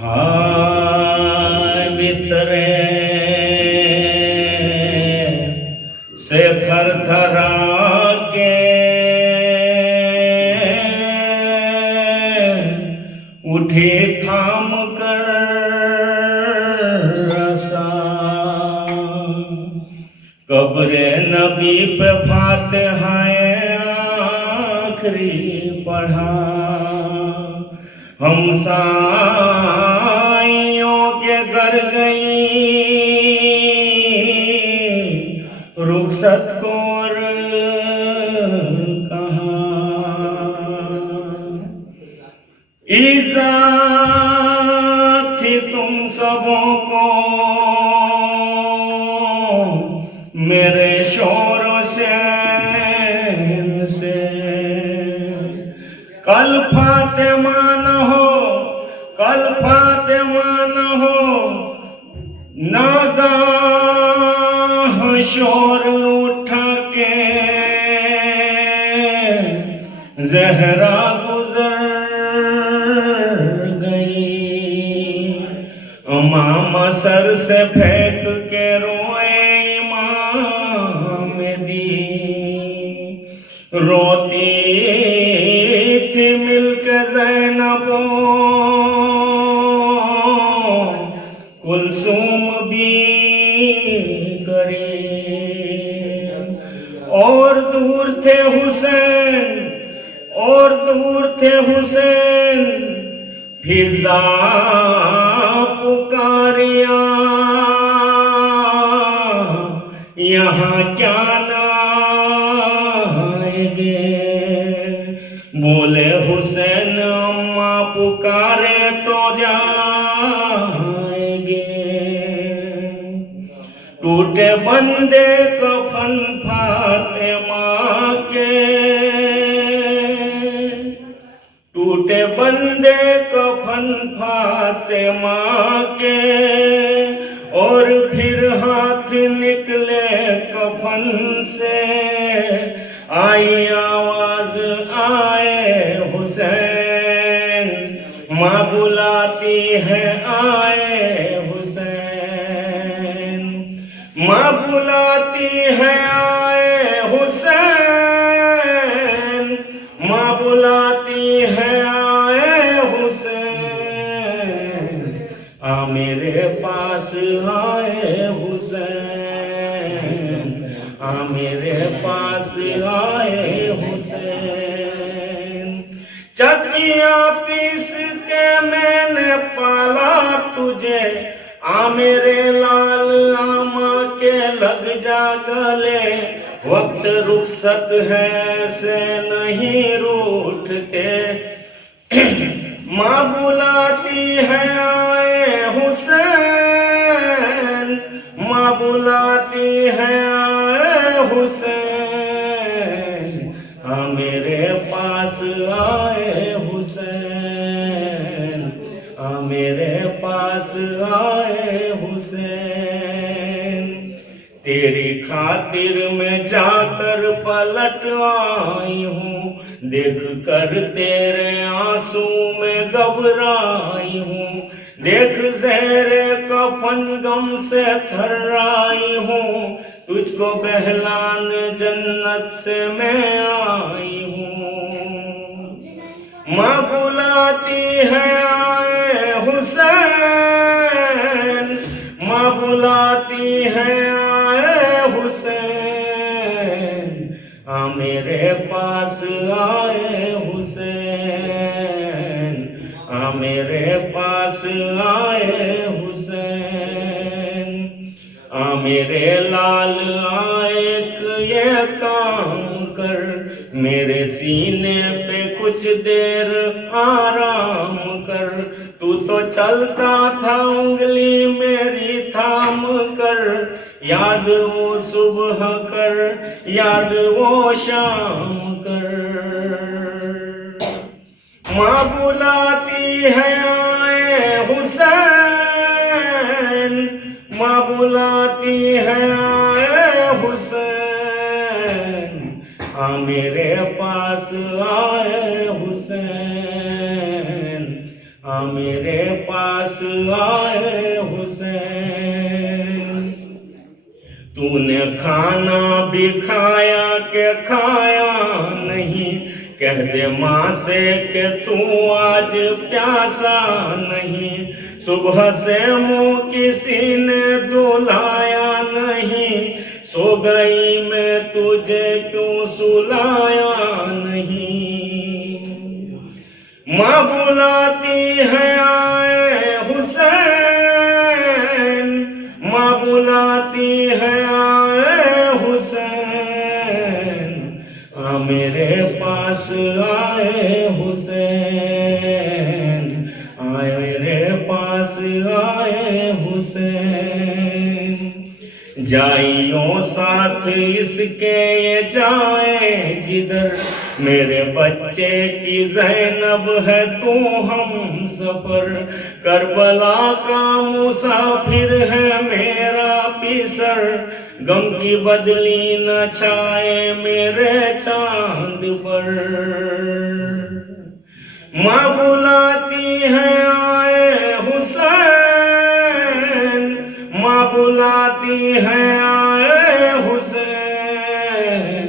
ہائے بسترے سے تھر تھرا کے اٹھی تھام کر رسا قبر نبی پہ فاتحہ آخری پڑھا ہم سائیوں کے گھر گئی رخصت کو اور کہاں عزت تھی تم سبوں کو میرے شور و شین سے کل فاطمہ نہ ہو کل فاطمہ نہ ہو ناگاہ شور اٹھا کے زہرا گزر گئی امام سر سے پھینک کے روئے امام دی روتی تھی مل کے زینب کلثوم بھی کریم اور دور تھے حسین اور دور تھے حسین فضا پکاریا یہاں کیا نہ آئیں گے بولے حسین اماں پکارے تو جائیں گے ٹوٹے بندے کفن فاطمہ کے ٹوٹے بندے کفن فاطمہ کے اور پھر ہاتھ نکلے کفن سے آئی آواز آئے حسین ماں بلاتی ہے آئے حسین ماں بلاتی ہے آئے حسین ماں بلاتی ہے آئے حسین آ میرے پاس آئے حسین آ میرے پاس آئے حسین چکیاں پیس کے میں نے پالا تجھے آ میرے لال آما کے لگ جا گلے وقت رخصت ہے سے نہیں روٹھتے ماں بلاتی ہے آئے حسین ماں بلاتی ہے آئے حسین آ میرے پاس آئے حسین آ میرے پاس آئے حسین تیری خاطر میں جا کر پلٹ آئی ہوں دیکھ کر تیرے آنسو میں گھبرائی ہوں دیکھ زہر کفن غم سے تھرائی ہوں تجھ کو بہلان جنت سے میں آئی ہوں ماں بلاتی ہے آئے حسین ماں بلاتی ہے آئے حسین آ میرے پاس آئے حسین آ میرے پاس آئے حسین آ میرے لال آئے یہ کام کر میرے سینے پہ کچھ دیر آرام کر تو چلتا تھا انگلی میری تھام کر یاد وہ صبح کر یاد وہ شام کر ماں بلاتی ہے آئے حسین ماں بلاتی ہے آئے حسین آ میرے پاس آئے حسین، میرے پاس آئے حسین۔ تو نے کھانا بھی کھایا کہ کھایا نہیں، کہہ دے ماں سے کہ تو آج پیاسا نہیں، صبح سے منہ کسی نے دھلایا نہیں، سو گئی میں تجھے کیوں سلایا نہیں۔ ماں بلاتی ہے آئے حسین، ماں بلاتی ہے آئے حسین، میرے پاس آئے حسین، میرے پاس آئے حسین۔ جائیوں ساتھ اس کے یہ جائے جدھر، میرے بچے کی زینب ہے تو ہم سفر، کربلا کا مسافر ہے میرا پیسر، غم کی بدلی نہ چھائے میرے چاند پر۔ ماں بلاتی ہے آئے حسین، ماں بلاتی ہے آئے حسین،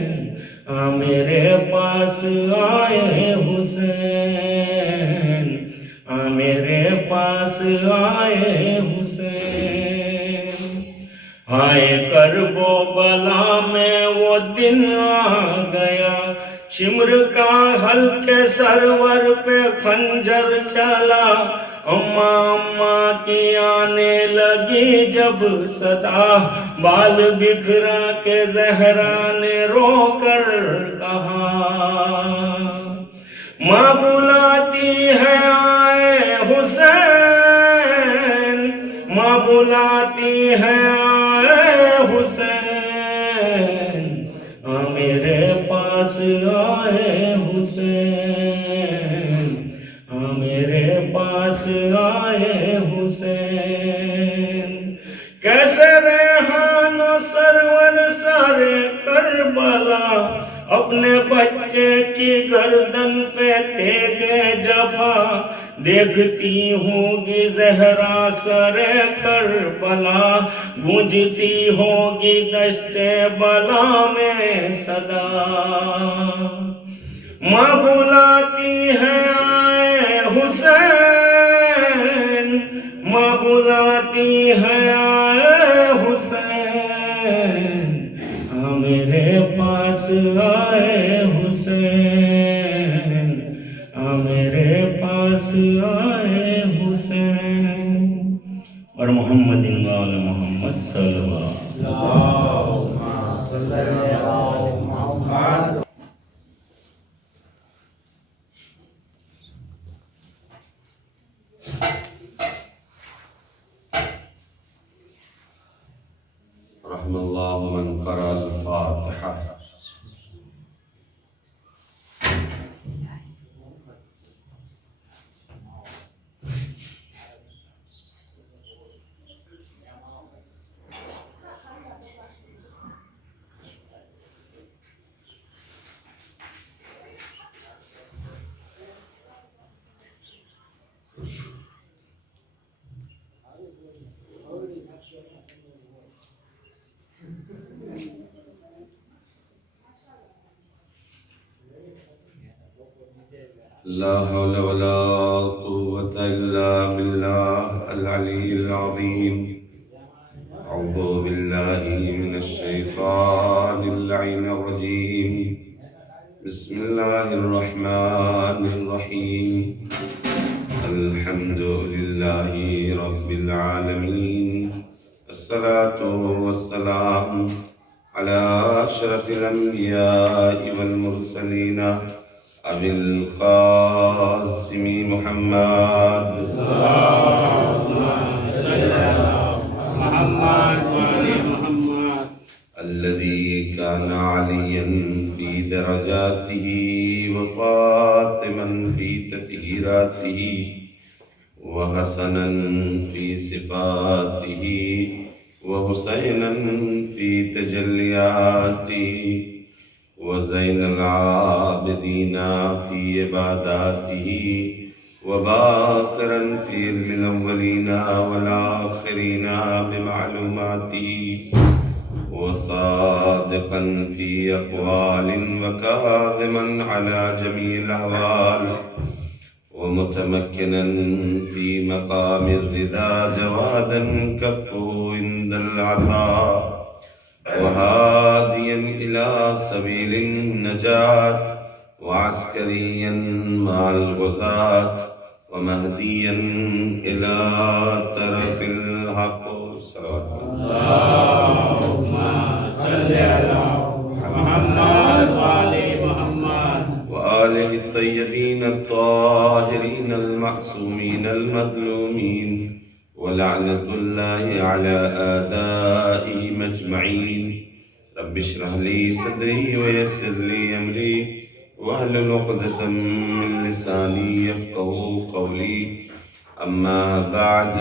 میرے پاس آئے حسین، میرے پاس آئے حسین۔ آئے کرب و بلا میں وہ دن آ گیا، شمر کا ہلکے سرور پہ خنجر چلا، اماں اماں کی آنے لگی جب صدا، بال بکھرا کے زہرا نے رو کر کہا، ماں بلاتی ہے آئے حسین، ماں بلاتی ہے آئے حسین، میرے پاس آئے حسین، میرے پاس آئے حسین۔ کیسے ریحان و سرور سارے کربلا، اپنے بچے کی گردن پہ دے گے جفا، دیکھتی ہوگی زہرا سرے کربلا، گونجتی ہوگی دشت بلا میں صدا۔ ماں بلاتی ہے آئے حسین، ماں بلاتی ہے آئے حسین، میرے پاس آئے حسین، میرے پاس آئے حسین۔ اور محمد وآل محمد صلی اللہ علیہ وسلم۔ رحم اللہ من قرأ الفاتحہ۔ لا حول ولا قوة إلا بالله العلي العظيم۔ أعوذ بالله من الشيطان اللعين الرجيم، بسم الله الرحمن الرحيم، الحمد لله رب العالمين، الصلاة والسلام على أشرف الأنبياء والمرسلين، أبي القاسم محمد، الذي كان عليا في درجاته وفاطما في تطهيراته وحسنا في صفاته وحسينا في تجلياته وزين العابدين في عباداته وباخرا في علم الأولين والآخرين بمعلوماته وصادقا في أقوال وكاظما على جميع الأحوال ومتمكنا في مقام الرضا جوادا كفه عند العطاء وهاديا إلى سبيل النجاة وعسكريا مع الغزاة ومهديا إلى طرف الحق. صلوات اللهم صل على محمد وآل محمد وآله الطيبين الطاهرين المعصومين المظلومين ولعنة الله على أعدائهم أجمعين. رب اشرح لي صدري ويسر لي أمري واحلل عقدة من لساني يفقهوا قولي. أما بعد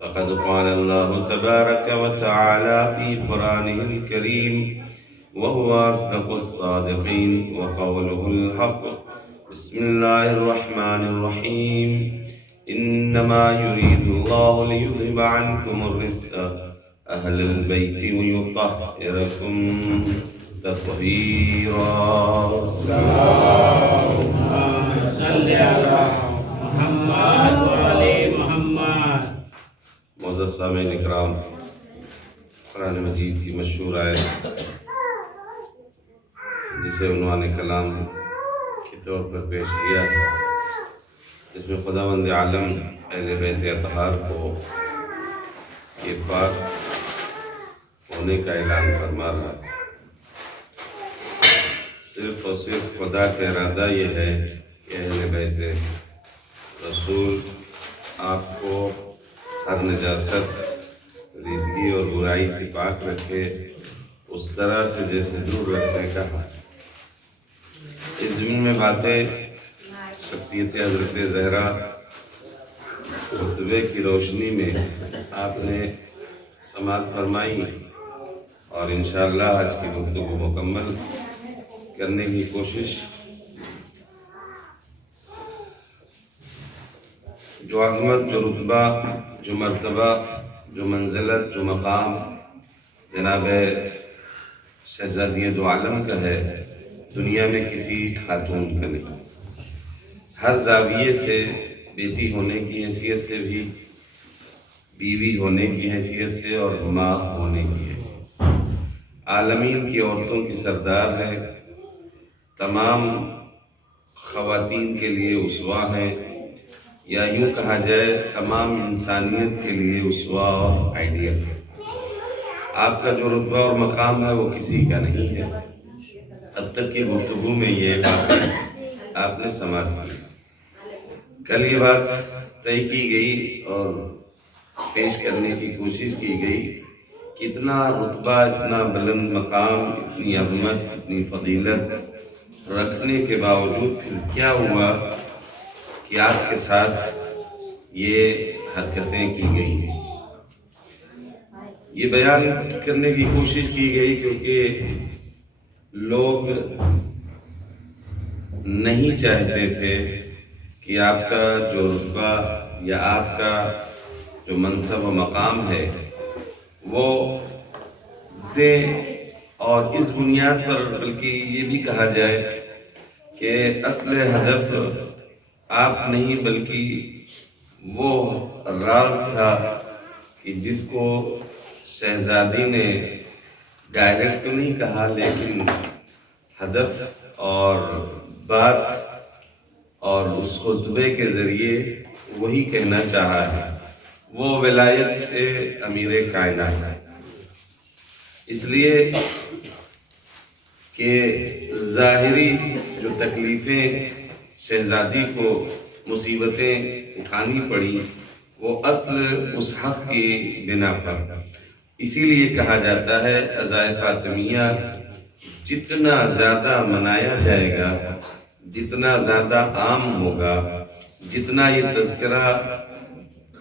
فقد قال الله تبارك وتعالى في قرآنه الكريم وهو أصدق الصادقين وقوله الحق. بسم الله الرحمن الرحيم. إنما يريد الله ليذهب عنكم الرجس أهل البيت ويطهركم تطهيرا. اللهم صل على محمد وآل محمد. معزز سامعین اکرام، قرآن مجید کی مشہور آیت جسے عنوان کلام کے طور پر پیش کیا ہے، جس میں خداوند عالم اہل بیت اطہار کو یہ پاک ہونے کا اعلان فرما رہا ہے. صرف اور صرف خدا کا ارادہ یہ ہے کہ اہل بیت رسول آپ کو ہر نجاست، ریدگی اور برائی سے پاک رکھے، اس طرح سے جیسے دور رکھنے کا ہے. اس ضمن میں باتیں شخصیت حضرت زہرا خطبے کی روشنی میں آپ نے سماعت فرمائی اور انشاءاللہ آج کی گفتگو مکمل کرنے کی کوشش. جو عظمت، جو رتبہ، جو مرتبہ، جو منزلت، جو مقام جناب شہزادی دو عالم کا ہے، دنیا میں کسی خاتون کا نہیں. ہر زاویے سے، بیٹی ہونے کی حیثیت سے بھی، بیوی ہونے کی حیثیت سے اور ماں ہونے کی حیثیت سے عالمین کی عورتوں کی سردار ہے. تمام خواتین کے لیے اسوہ ہیں، یا یوں کہا جائے تمام انسانیت کے لیے اسوہ اور آئیڈیل ہے. آپ کا جو رتبہ اور مقام ہے وہ کسی کا نہیں ہے. اب تک کی گفتگو میں یہ باتیں آپ نے سماعت کی. کل یہ بات طے کی گئی اور پیش کرنے کی کوشش کی گئی کہ اتنا رتبہ، اتنا بلند مقام، اتنی عظمت، اتنی فضیلت رکھنے کے باوجود پھر کیا ہوا کہ آپ کے ساتھ یہ حرکتیں کی گئی. یہ بیان کرنے کی کوشش کی گئی کیونکہ لوگ نہیں چاہتے تھے کہ آپ کا جو رتبہ یا آپ کا جو منصب و مقام ہے وہ دیں، اور اس بنیاد پر بلکہ یہ بھی کہا جائے کہ اصل ہدف آپ نہیں بلکہ وہ راز تھا کہ جس کو شہزادی نے ڈائریکٹ تو نہیں کہا، لیکن ہدف اور بات اور اس خطبے کے ذریعے وہی کہنا چاہا ہے. وہ ولایت سے امیر کائنات. اس لیے کہ ظاہری جو تکلیفیں شہزادی کو مصیبتیں اٹھانی پڑی وہ اصل اس حق کی بنا پر. اسی لیے کہا جاتا ہے عزائے فاطمیہ جتنا زیادہ منایا جائے گا، جتنا زیادہ عام ہوگا، جتنا یہ تذکرہ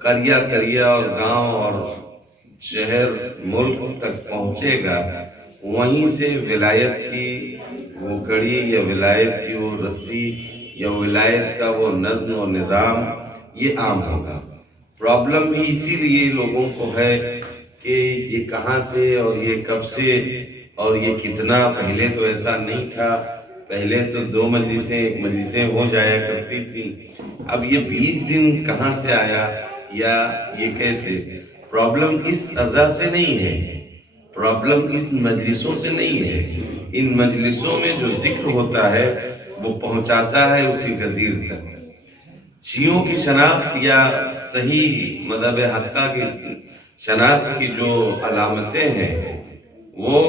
قریہ قریہ اور گاؤں اور شہر ملک تک پہنچے گا، وہیں سے ولایت کی وہ کڑی یا ولایت کی وہ رسی یا ولایت کا وہ نظم و نظام یہ عام ہوگا۔ پرابلم بھی اسی لیے لوگوں کو ہے کہ یہ کہاں سے اور یہ کب سے اور یہ کتنا، پہلے تو ایسا نہیں تھا، پہلے تو 2 مجلسیں ہو جایا کرتی تھیں، اب یہ 20 دن کہاں سے آیا یا یہ کیسے؟ پرابلم اس اعضاء سے نہیں ہے، پرابلم اس مجلسوں سے نہیں ہے۔ ان مجلسوں میں جو ذکر ہوتا ہے وہ پہنچاتا ہے اسی غدیر تک۔ شیعوں کی شناخت یا صحیح مذہب حقہ کی شناخت کی جو علامتیں ہیں وہ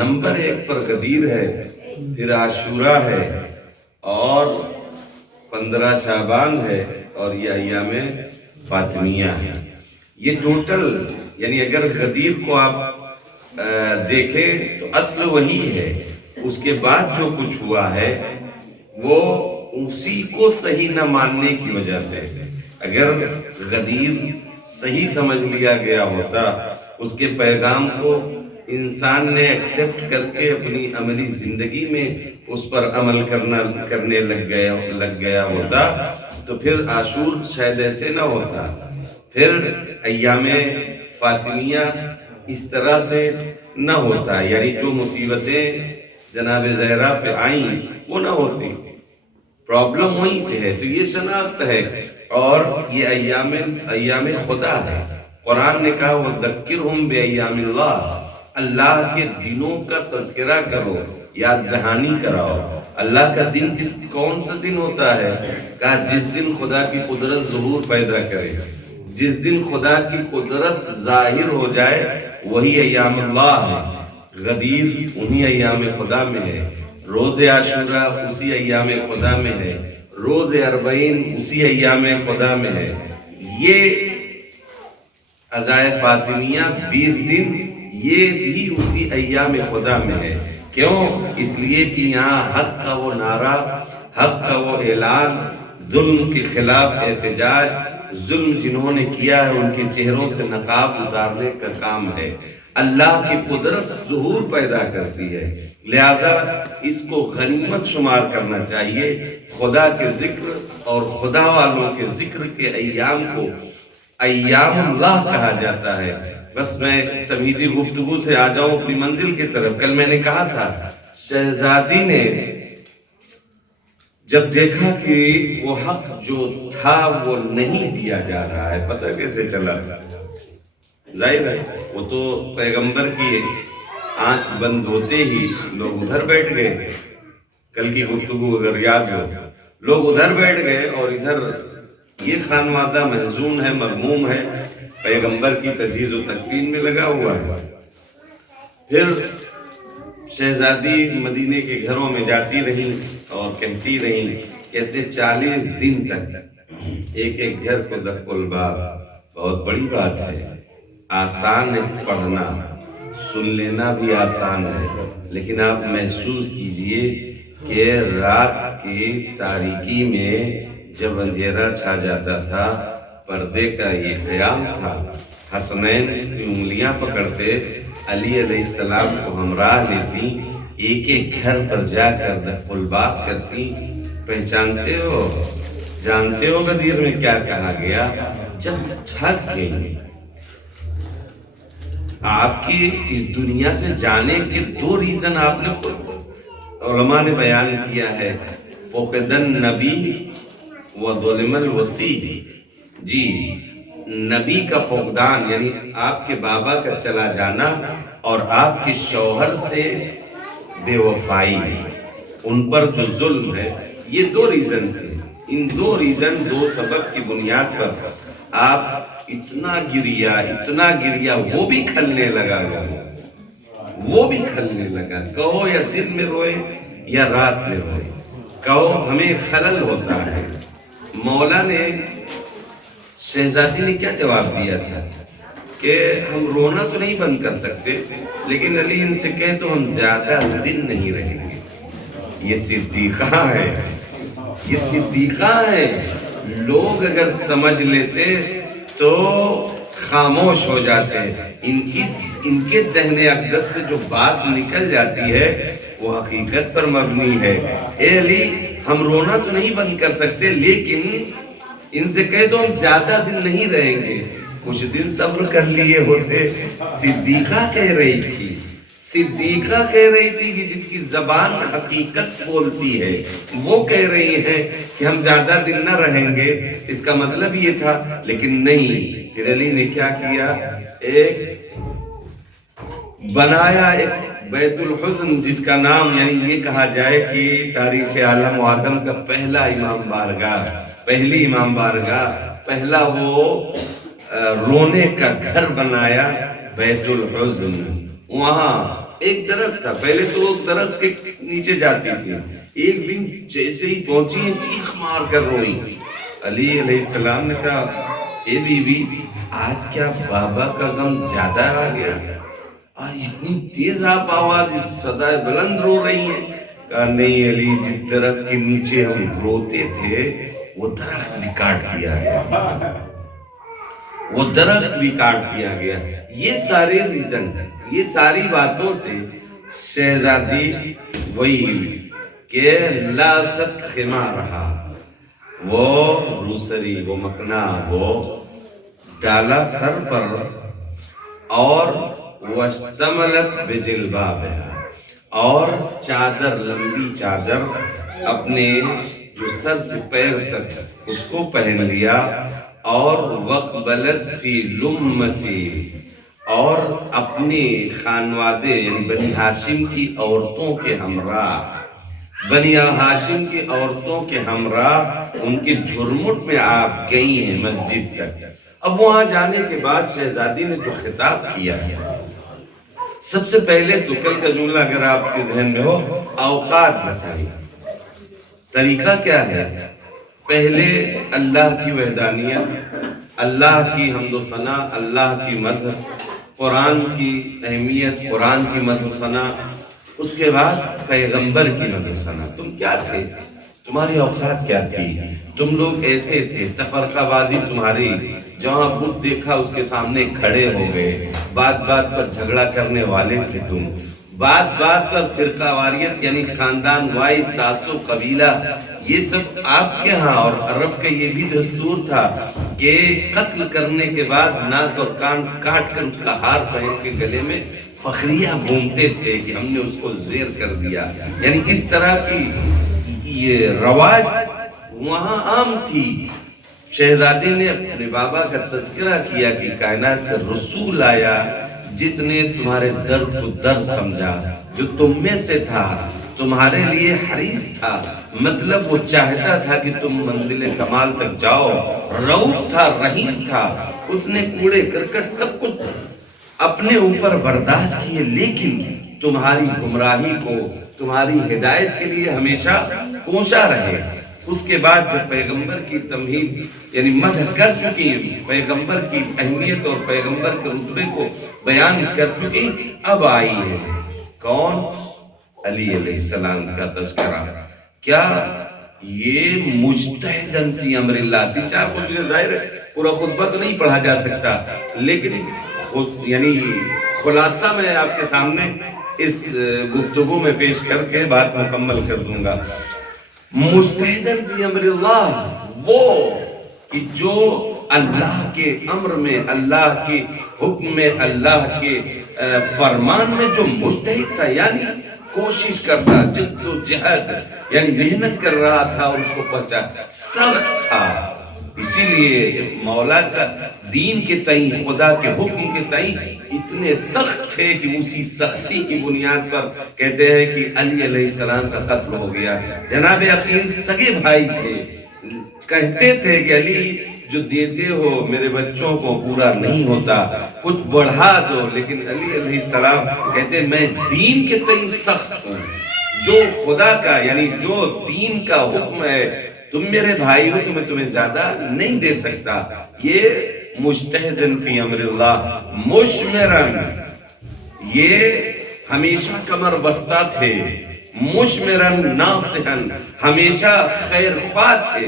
نمبر 1 پر غدیر ہے، پھر عاشورہ ہے اور 15 شعبان ہے اور یہ ایام فاطمیہ ہے۔ یہ ٹوٹل یعنی اگر غدیر کو آپ دیکھیں تو اصل وہی ہے، اس کے بعد جو کچھ ہوا ہے وہ اسی کو صحیح نہ ماننے کی وجہ سے۔ اگر غدیر صحیح سمجھ لیا گیا ہوتا، اس کے پیغام کو انسان نے ایکسپٹ کر کے اپنی عملی زندگی میں اس پر عمل کرنے لگ گیا ہوتا تو پھر عاشور شاید ایسے نہ ہوتا، پھر ایام فاطمیہ اس طرح سے نہ ہوتا، یعنی جو مصیبتیں جناب زہرا پہ آئیں وہ نہ ہوتی۔ پرابلم وہیں سے ہے، تو یہ شناخت ہے اور یہ ایام خدا ہے۔ قرآن نے کہا وَذَكِّرْهُمْ بِأَيَّامِ اللَّهِ، اللہ کے دنوں کا تذکرہ کرو، یاد دہانی کراؤ۔ اللہ کا دن کون سا دن ہوتا ہے؟ کہا جس دن خدا کی قدرت ظہور پیدا کرے، جس دن خدا کی قدرت ظاہر ہو جائے وہی ایام اللہ ہے۔ غدیر انہی ایام خدا میں ہے، روز عاشورہ اسی ایام خدا میں ہے، روز اربعین اسی ایام خدا میں ہے۔ یہ عزائے فاطمیہ 20 دن یہ بھی اسی ایام خدا میں ہے۔ کیوں؟ اس لیے کہ یہاں حق کا وہ نعرہ، حق کا وہ اعلان، ظلم کے خلاف احتجاج، ظلم جنہوں نے کیا ہے ان کے چہروں سے نقاب اتارنے کا کام ہے۔ اللہ کی قدرت ظہور پیدا کرتی ہے، لہذا اس کو غنیمت شمار کرنا چاہیے۔ خدا کے ذکر اور خدا والوں کے ذکر کے ایام کو ایام اللہ کہا جاتا ہے۔ بس میں تمہیدی گفتگو سے آ جاؤں اپنی منزل کی طرف۔ کل میں نے کہا تھا شہزادی نے جب دیکھا کہ وہ حق جو تھا وہ نہیں دیا جا رہا ہے، پتہ کیسے چلا؟ ظاہر ہے وہ تو پیغمبر کی آنکھ بند ہوتے ہی لوگ ادھر بیٹھ گئے۔ کل کی گفتگو اگر یاد ہو، لوگ ادھر بیٹھ گئے اور ادھر یہ خانوادہ محزون ہے، مرموم ہے، پیغمبر کی تجہیز و تکفین میں لگا ہوا ہے۔ پھر شہزادی مدینے کے گھروں میں جاتی رہی اور کہتی رہی، کہتے 40 دن تک ایک ایک گھر کو دق الباب، بہت بڑی بات ہے۔ آسان ہے پڑھنا، سن لینا بھی آسان ہے، لیکن آپ محسوس کیجئے کہ رات کی تاریکی میں جب اندھیرا چھا جاتا تھا، پردے کا یہ خیال تھا، حسنین کی انگلیاں پکڑتے، علی علیہ السلام کو ہمراہ لیتی، ایک ایک گھر پر جا کر دق الباب کرتی۔ پہچانتے ہو، جانتے ہو غدیر میں کیا کہا گیا؟ جب تھک گئی۔ آپ کی اس دنیا سے جانے کے 2 ریزن آپ نے خود علماء نے بیان کیا ہے، فقد النبی و ظلم الوصی۔ جی، نبی کا فقدان یعنی آپ کے بابا کا چلا جانا اور آپ کے شوہر سے بے وفائی، ان پر جو ظلم ہے، یہ 2 ریزن تھے۔ ان 2 ریزن، 2 سبب کی بنیاد پر آپ اتنا گریا، وہ بھی کھلنے لگا، وہ بھی کھلنے لگا۔ کہو یا دن میں روئے یا رات میں روئے، کہو ہمیں خلل ہوتا ہے۔ مولا نے شہزادی نے کیا جواب دیا تھا کہ ہم رونا تو نہیں بند کر سکتے، لیکن علی ان سے کہے تو ہم زیادہ دن نہیں رہیں گے۔ یہ صدیقہ ہے، یہ صدیقہ ہے۔ لوگ اگر سمجھ لیتے تو خاموش ہو جاتے ہیں۔ ان کے دہن اقدس سے جو بات نکل جاتی ہے وہ حقیقت پر مبنی ہے. اے علی ہم رونا تو نہیں بند کر سکتے، لیکن ان سے کہہ دو ہم زیادہ دن نہیں رہیں گے، کچھ دن صبر کر لیے ہوتے. صدیقہ کہہ رہی تھی، صدیقہ کہہ رہی تھی کہ جس کی زبان حقیقت بولتی ہے، وہ کہہ رہی ہے کہ ہم زیادہ دن نہ رہیں گے. اس کا مطلب یہ تھا، لیکن نہیں. پھر علی نے کیا کیا، ایک بنایا ایک بیت الحزن، جس کا نام یعنی یہ کہا جائے کہ تاریخ عالم و آدم کا پہلا امام بارگاہ، پہلی امام بارگاہ، پہلا وہ رونے کا گھر بنایا بیت الحزن. وہاں ایک درخت تھا، پہلے تو وہ درخت کے نیچے جاتی تھی، ایک دن جیسے ہی پہنچی چیخ مار کر روئی. علی علیہ السلام نے کہا اے بی بی آج کیا بابا کا غم زیادہ آ گیا، آج اتنی تیز آپ آواز صدائے بلند رو رہی ہیں. کہا نہیں علی، جس درخت کے نیچے ہم روتے تھے وہ درخت بھی کاٹ دیا گیا، وہ درخت بھی کاٹ دیا گیا. یہ سارے ریزن، یہ ساری باتوں سے شہزادی وہی کہ لاست خما رہا، وہ روسری، وہ مکنا وہ ڈالا سر پر، اور وَاشْتَمَلَتْ بِجِلْبَابِهَا، اور چادر، لمبی چادر اپنے جو سر سے پیر تک اس کو پہن لیا. اور وَقْبَلَتْ فِي لُمَّتِهِ، اور اپنے خانوادے یعنی بنی ہاشم کی عورتوں کے ہمراہ، بنی ہاشم کی عورتوں کے ہمراہ ان کے جھرمٹ میں آپ گئی ہیں مسجد تک. اب وہاں جانے کے بعد شہزادی نے جو خطاب کیا، سب سے پہلے تو کل کا جملہ اگر آپ کے ذہن میں ہو، اوقات بتائی. طریقہ کیا ہے؟ پہلے اللہ کی وحدانیت، اللہ کی حمد و ثنا، اللہ کی مدح، قرآن کی اہمیت، قرآن کی مدح و ثنا. اس کے بعد پیغمبر کی مدح و ثنا. تم کیا تھے، تمہاری اوقات کیا تھی، تم لوگ ایسے تھے، تفرقہ بازی تمہاری، جہاں بت دیکھا اس کے سامنے کھڑے ہو گئے، بات بات پر جھگڑا کرنے والے تھے تم، بات بات پر فرقہ واریت یعنی خاندان وائز تعصب، قبیلہ، یہ سب آپ کے ہاں. اور عرب کا یہ بھی دستور تھا کہ قتل کرنے کے بعد ناک اور کان کاٹ کر اس کا ہار پہن کے گلے میں فخریہ گھومتے تھے کہ ہم نے اس کو زیر کر دیا. یعنی اس طرح کی یہ رواج وہاں عام تھی. شہزادی نے اپنے بابا کا تذکرہ کیا کہ کائنات کا رسول آیا جس نے تمہارے درد کو درد سمجھا، جو تم میں سے تھا، تمہارے لیے حریص تھا، مطلب وہ چاہتا تھا کہ تم منزل کمال تک جاؤ، رؤوف تھا، رحیم تھا. اس نے کوڑے کرکٹ سب کچھ اپنے اوپر برداشت کیے، لیکن تمہاری گمراہی کو، تمہاری ہدایت کے لیے ہمیشہ کوشاں رہے. اس کے بعد جب پیغمبر کی تمہید یعنی مدح کر چکی، پیغمبر کی اہمیت اور پیغمبر کے رتبے کو بیان کر چکی، اب آئی ہے کون؟ علی علیہ السلام کا تذکرہ. کیا یہ مجتہدن فی امر اللہ. تین چار کچھ ظاہر ہے پورا خطبہ تو نہیں پڑھا جا سکتا، لیکن یعنی خلاصہ میں آپ کے سامنے اس گفتگو میں پیش کر کے بات مکمل کر دوں گا. مجتہدن فی امر اللہ، وہ کہ جو اللہ کے امر میں، اللہ کے حکم میں، اللہ کے فرمان میں جو مجتہد تھا، یعنی کوشش کرتا، جد و جہد یعنی محنت کر رہا تھا اور اس کو پہنچا، سخت تھا. اسی لیے مولا کا دین کے تئیں، خدا کے حکم کے تئیں اتنے سخت تھے کہ اسی سختی کی بنیاد پر کہتے ہیں کہ علی علیہ السلام کا قتل ہو گیا. جناب عقیل سگے بھائی تھے، کہتے تھے کہ علی جو دیتے ہو میرے بچوں کو پورا نہیں ہوتا، کچھ بڑھا دو. لیکن علی علیہ السلام کہتے میں دین کے تئیں سخت ہوں، جو خدا کا یعنی جو دین کا حکم ہے، تم میرے بھائی ہو تو میں تمہیں زیادہ نہیں دے سکتا. یہ مجتہدن فی امر اللہ، مشمرن، یہ ہمیشہ کمر بستہ تھے، مشمرن ناصحن، ہمیشہ خیر خواہ تھے.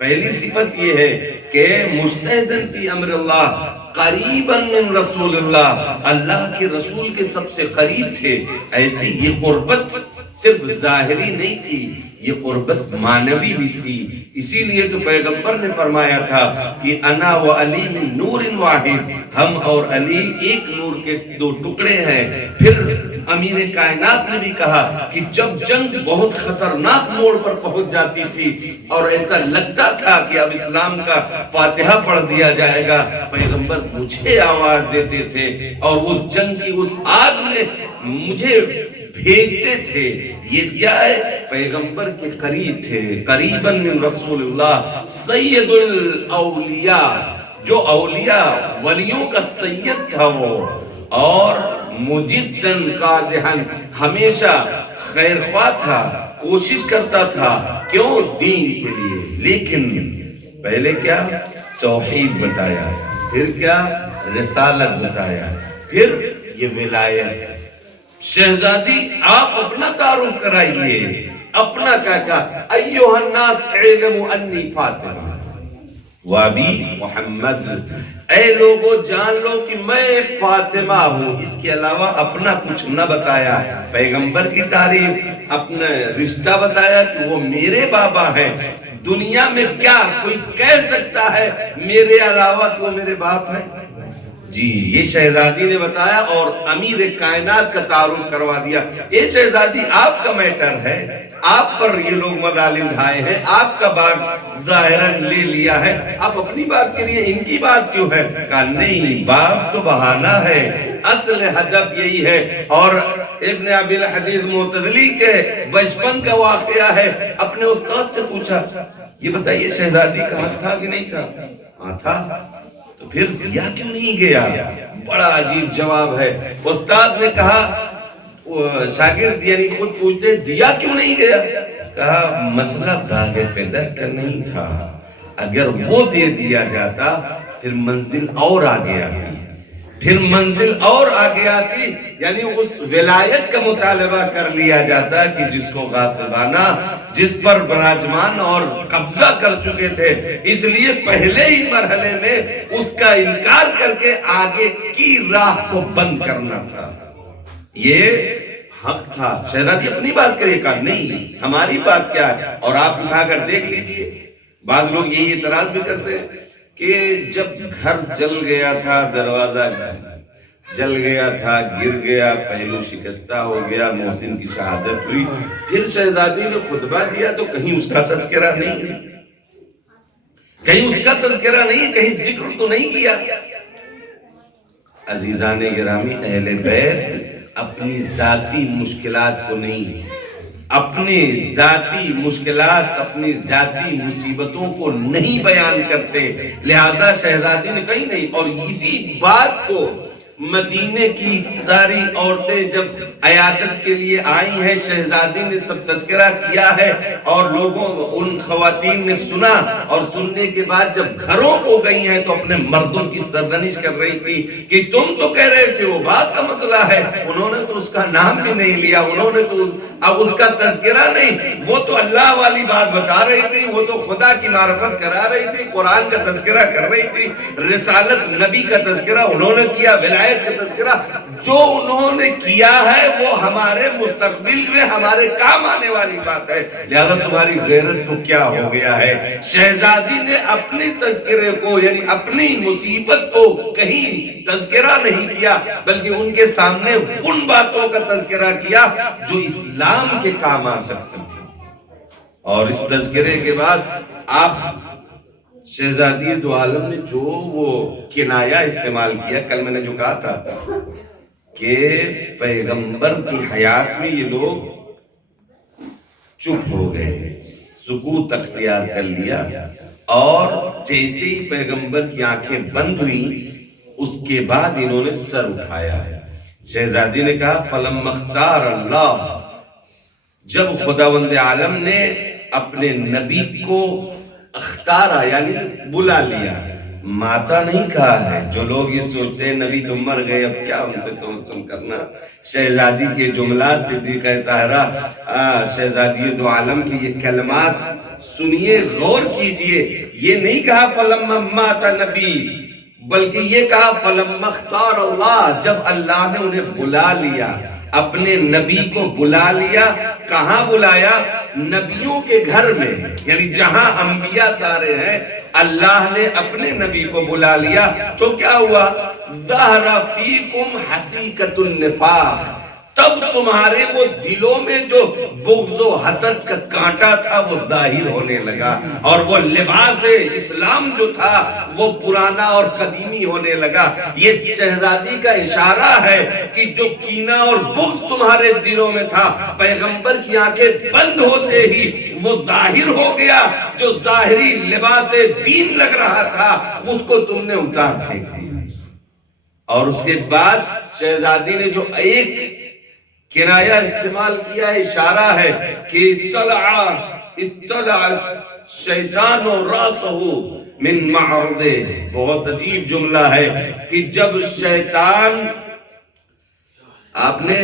پہلی صفت یہ ہے کہ مجتہدن فی امر اللہ، قریباً من رسول اللہ، اللہ کے رسول کے سب سے قریب تھے. ایسی یہ قربت صرف ظاہری نہیں تھی، یہ قربت معنوی بھی تھی۔ اسی لیے تو پیغمبر نے فرمایا تھا کہ انا و علی من نور واحد، ہم اور علی ایک نور کے دو ٹکڑے ہیں۔ پھر امیر کائنات نے بھی کہا کہ جب جنگ بہت خطرناک موڑ پر پہنچ جاتی تھی اور ایسا لگتا تھا کہ اب اسلام کا فاتحہ پڑھ دیا جائے گا، پیغمبر مجھے آواز دیتے تھے اور اس جنگ کی اس آگ میں مجھے بھیجتے تھے۔ یہ کیا ہے؟ پیغمبر کے قریب تھے۔ قریباً من رسول اللہ سید الاولیاء، جو اولیاء ولیوں کا سید تھا وہ، اور مجدن قادحن، ہمیشہ خیر خواہ تھا، کوشش کرتا تھا، کیوں؟ دین کے لیے۔ لیکن پہلے کیا؟ توحید بتایا، پھر کیا؟ رسالت بتایا، پھر یہ ولایت۔ شہزادی آپ اپنا تعارف کرائیے، اپنا کیا کہا؟ ایوہ الناس اعلموا انی فاطمہ وابی محمد، اے لوگوں جان لو کہ میں فاطمہ ہوں۔ اس کے علاوہ اپنا کچھ نہ بتایا، پیغمبر کی تعریف، اپنا رشتہ بتایا کہ وہ میرے بابا ہیں۔ دنیا میں کیا کوئی کہہ سکتا ہے میرے علاوہ کہ وہ میرے باپ ہیں؟ جی یہ شہزادی نے بتایا اور امیر کائنات کا تعارف کروا دیا۔ یہ شہزادی آپ کا میٹر ہے، آپ پر یہ لوگ مظالم ڈھائے ہیں، آپ کا باغ ظاہراً لے لیا ہے، آپ اپنی بات کے لیے ان کی بات کیوں ہے؟ کہا نہیں، باپ تو بہانہ ہے، اصل ہدف یہی ہے۔ اور ابن ابی الحدیث معتزلی کے بچپن کا واقعہ ہے، اپنے استاد سے پوچھا یہ بتائیے شہزادی کا حق تھا کہ نہیں تھا؟ ہاں تھا، تو پھر دیا کیوں نہیں گیا؟ بڑا عجیب جواب ہے۔ استاد نے کہا، شاگرد یعنی خود پوچھتے دیا کیوں نہیں گیا؟ کہا مسئلہ باغ فدق کا نہیں تھا، اگر وہ دے دیا جاتا پھر منزل اور آگے آتی، پھر منزل اور آگے آتی، یعنی اس ولایت کا مطالبہ کر لیا جاتا کہ جس کو غاصبانہ، جس پر براجمان اور قبضہ کر چکے تھے، اس لیے پہلے ہی مرحلے میں اس کا انکار کر کے آگے کی راہ کو بند کرنا تھا۔ یہ حق تھا۔ شہزادی اپنی بات کریے، کہا نہیں ہماری بات کیا ہے؟ اور آپ اٹھا کر دیکھ لیجئے، بعض لوگ یہی اعتراض بھی کرتے ہیں کہ جب گھر جل گیا تھا، دروازہ جل گیا تھا، گر گیا، پہلو شکستہ ہو گیا، محسن کی شہادت ہوئی، پھر شہزادی نے خطبہ دیا تو کہیں اس کا تذکرہ نہیں ہے، کہیں اس کا تذکرہ نہیں، کہیں ذکر تو نہیں کیا۔ عزیزان گرامی، اہل بیت اپنی ذاتی مشکلات کو نہیں، اپنے ذاتی مشکلات، اپنی ذاتی مصیبتوں کو نہیں بیان کرتے، لہذا شہزادی نے کہیں نہیں۔ اور اسی بات کو مدینے کی ساری عورتیں جب عیادت کے لیے آئی ہیں، شہزادی نے سب تذکرہ کیا ہے اور لوگوں ان خواتین نے سنا، اور سننے کے بعد جب گھروں کو گئی ہیں تو اپنے مردوں کی سرزنش کر رہی تھی کہ تم تو کہہ رہے تھے وہ بات کا مسئلہ ہے، انہوں نے تو اس کا نام بھی نہیں لیا، انہوں نے تو اب اس کا تذکرہ نہیں، وہ تو اللہ والی بات بتا رہی تھی، وہ تو خدا کی معرفت کرا رہی تھی، قرآن کا تذکرہ کر رہی تھی، رسالت نبی کا تذکرہ انہوں نے کیا، ولایت کا تذکرہ جو انہوں نے کیا ہے وہ ہمارے مستقبل میں ہمارے کام آنے والی بات ہے، لہذا تمہاری غیرت کو کیا ہو گیا ہے؟ شہزادی نے اپنی تذکرے کو یعنی اپنی مصیبت کو کہیں تذکرہ نہیں کیا، بلکہ ان کے سامنے ان باتوں کا تذکرہ کیا جو اسلام کے کام آ سکتی تھی۔ اور اس تذکرے کے بعد آپ شہزادی دو عالم نے جو وہ کنایہ استعمال کیا، کل میں نے جو کہا تھا کہ پیغمبر کی حیات میں یہ لوگ چپ ہو گئے، سکوت اختیار کر لیا، اور جیسے ہی پیغمبر کی آنکھیں بند ہوئی اس کے بعد انہوں نے سر اٹھایا۔ شہزادی نے کہا فَلَمَّا اخْتَارَ اللَّهُ، جب خداوند عالم نے اپنے نبی کو اختارا یعنی بلا لیا، ماتا نہیں کہا ہے۔ جو لوگ یہ سوچتے ہیں نبی تو مر گئے اب کیا ان سے تم کرنا، شہزادی کے جملات صدیقہ طاہرہ شہزادی دو عالم کی یہ کلمات سنیے، غور کیجئے۔ یہ نہیں کہا فَلَمَّا مَاتَ نبی، بلکہ یہ کہا فَلَمَّا اخْتَارَ اللَّهُ، جب اللہ نے انہیں بلا لیا۔ اپنے نبی کو بلا لیا. کہاں بلایا؟ نبیوں کے گھر میں، یعنی جہاں انبیاء سارے ہیں اللہ نے اپنے نبی کو بلا لیا. تو کیا ہوا؟ ظہر فیکم حسیکۃ النفاق، تب تمہارے وہ دلوں میں جو بغض و حسد کا کانٹا تھا وہ ظاہر ہونے لگا، اور وہ لباس اسلام جو تھا وہ پرانا اور قدیمی ہونے لگا. یہ شہزادی کا اشارہ ہے کہ جو کینہ اور بغض تمہارے دلوں میں تھا پیغمبر کی آنکھیں بند ہوتے ہی وہ ظاہر ہو گیا. جو ظاہری لباس دین لگ رہا تھا اس کو تم نے اتار پھینک دیا. اور اس کے بعد شہزادی نے جو ایک کنایہ استعمال کیا ہے، اشارہ ہے کہ اطلع شیطان راسہ من معرضہ. بہت عجیب جملہ ہے کہ جب شیطان، آپ نے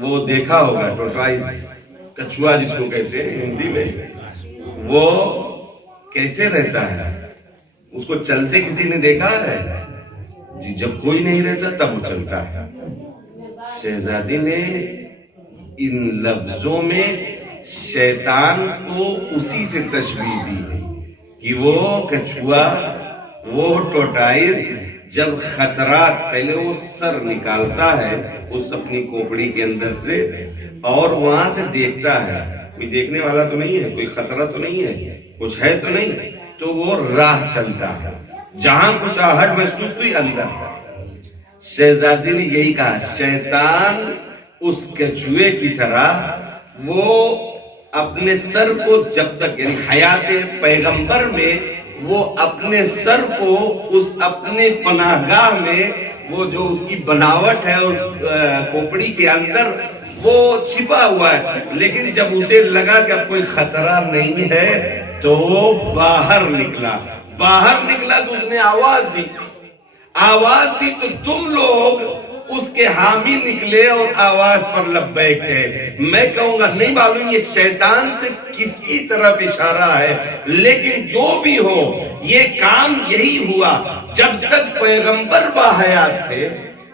وہ دیکھا ہوگا ٹوٹرائز کچھوا جس کو کہتے ہیں ہندی میں، وہ کیسے رہتا ہے؟ اس کو چلتے کسی نے دیکھا ہے؟ جی، جب کوئی نہیں رہتا تب وہ چلتا ہے. شہزادی نے ان لفظوں میں شیطان کو اسی سے تشبیہ دی ہے کہ وہ کچھوا، وہ ٹوٹائز جب خطرات، پہلے وہ سر نکالتا ہے اس اپنی کھوپڑی کے اندر سے اور وہاں سے دیکھتا ہے، کوئی دیکھنے والا تو نہیں ہے، کوئی خطرہ تو نہیں ہے، کچھ ہے تو نہیں، تو وہ راہ چلتا ہے. جہاں کچھ آہٹ محسوس ہوئی اندر. شہزادی نے یہی کہا، شیطان اس کچھوے کی طرح وہ اپنے سر کو جب تک، یعنی حیات پیغمبر میں وہ اپنے سر کو اس اپنے پناہ گاہ میں، وہ جو اس کی بناوٹ ہے اس کھوپڑی کے اندر وہ چھپا ہوا ہے، لیکن جب اسے لگا کہ اب کوئی خطرہ نہیں ہے تو وہ باہر نکلا. باہر نکلا تو اس نے آواز دی تو تم لوگ اس کے حامی نکلے اور آواز پر لبیک کہے. میں کہوں گا نہیں معلوم یہ شیطان سے کس کی طرف اشارہ ہے، لیکن جو بھی ہو یہ کام یہی ہوا. جب تک پیغمبر باحیات تھے،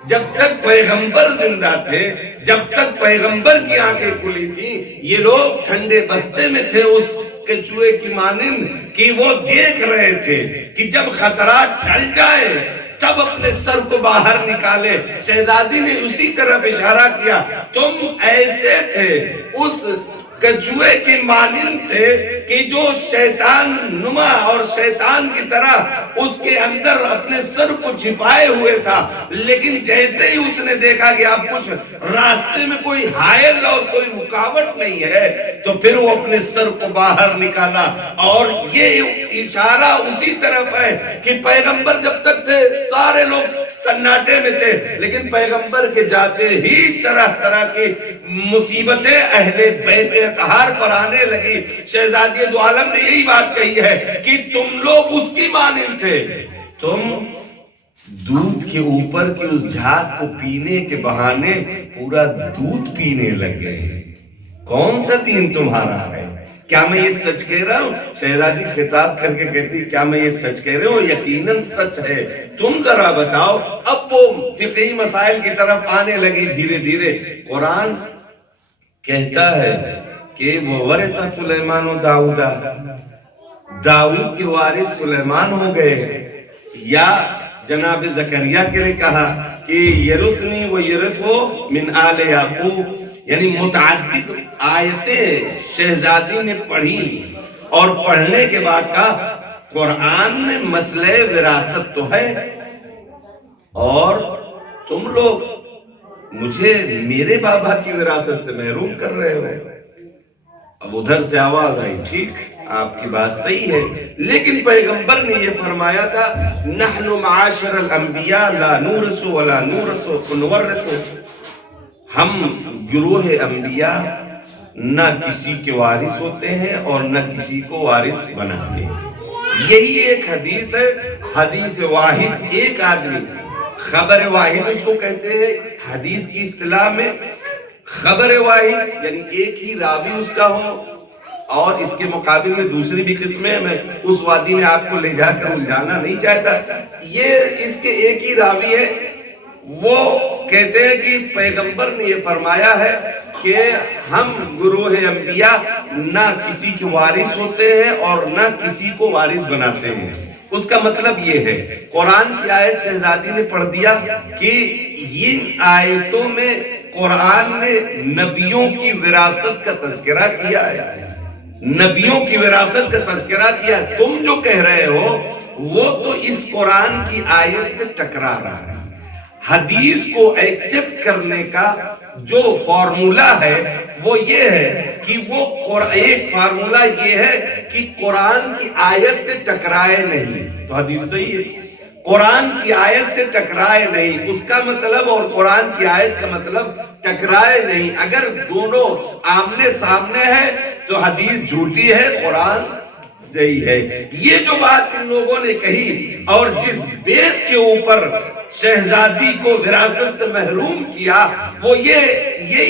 جب تک پیغمبر زندہ تھے، جب تک پیغمبر کی آنکھیں کھلی تھی، یہ لوگ ٹھنڈے بستے میں تھے اس کچھوے کی مانند کہ وہ دیکھ رہے تھے کہ جب خطرات ٹل جائے تب اپنے سر کو باہر نکالے. شہزادی نے اسی طرف اشارہ کیا، تم ایسے تھے، اس کچھوے کی مانند تھے کہ جو شیطان نما اور شیطان کی طرح اس کے اندر اپنے سر کو چھپائے ہوئے تھا، لیکن جیسے ہی اس نے دیکھا کہ اب کچھ راستے میں کوئی حائل اور کوئی رکاوٹ نہیں ہے تو پھر وہ اپنے سر کو باہر نکالا. اور یہ اشارہ اسی طرف ہے کہ پیغمبر جب تک تھے سارے لوگ سناٹے میں تھے، لیکن پیغمبر کے جاتے ہی طرح طرح کی مصیبتیں اہل بیت اطہار پر آنے لگی. شہزادی دو عالم نے یہی بات کہی ہے کہ تم لوگ اس کی مانند تھے، تم دودھ کے اوپر کی اس جھاگ کو پینے کے بہانے پورا دودھ پینے لگے. کون سا دین تمہارا ہے؟ کیا میں یہ سچ کہہ رہا ہوں؟ شہزادی خطاب کر کے کہتی، کیا میں یہ سچ کہہ رہا ہوں؟ یقیناً سچ ہے. تم ذرا بتاؤ. اب وہ فقہی مسائل کی طرف آنے لگی دھیرے دھیرے. قرآن کہتا ہے کہ وَوَرِثَ سُلَيْمَانُ دَاوُدَ، داؤد کے وارث سلیمان ہو گئے. یا جناب زکریا کے لیے کہا کہ یرثنی و یرثو من آل یعقوب، یعنی متعدد آیتیں شہزادی نے پڑھی اور پڑھنے کے بعد کہا قرآن میں مسئلہ وراثت تو ہے اور تم لوگ مجھے میرے بابا کی وراثت سے محروم کر رہے ہو. اب ادھر سے آواز آئی، ٹھیک آپ کی بات صحیح ہے، لیکن پیغمبر نے یہ فرمایا تھا نحن معاشر الانبیاء لا نورث ولا نورث، ہم گروہ انبیاء نہ کسی کے وارث ہوتے ہیں اور نہ کسی کو وارث بناتے ہیں. یہی ایک حدیث ہے، حدیث واحد. ایک آدمی، خبر واحد اس کو کہتے ہیں حدیث کی اصطلاح میں. خبر واحد یعنی ایک ہی راوی اس کا ہو، اور اس کے مقابل میں دوسری بھی قسمیں، میں اس وادی میں آپ کو لے جا کر الجھانا نہیں چاہتا. یہ اس کے ایک ہی راوی ہے، وہ کہتے ہیں کہ پیغمبر نے یہ فرمایا ہے کہ ہم گروہ انبیاء نہ کسی کے وارث ہوتے ہیں اور نہ کسی کو وارث بناتے ہیں۔ اس کا مطلب یہ ہے، قرآن کی آیت شہزادی نے پڑھ دیا کہ ان آیتوں میں قرآن نے نبیوں کی وراثت کا تذکرہ کیا ہے، نبیوں کی وراثت کا تذکرہ کیا ہے۔ تم جو کہہ رہے ہو وہ تو اس قرآن کی آیت سے ٹکرا رہا ہے۔ حدیث کو ایکسپٹ کرنے کا جو فارمولا ہے وہ یہ ہے کہ ایک فارمولا یہ ہے کہ قرآن کی آیت سے ٹکرائے نہیں، تو حدیث صحیح ہے۔ قرآن کی آیت سے ٹکرائے نہیں، اس کا مطلب اور قرآن کی آیت کا مطلب ٹکرائے نہیں۔ اگر دونوں آمنے سامنے ہے تو حدیث جھوٹی ہے، قرآن صحیح ہے۔ یہ جو بات ان لوگوں نے کہی اور جس بیس کے اوپر شہزادی کو وراثت سے محروم کیا، وہ یہ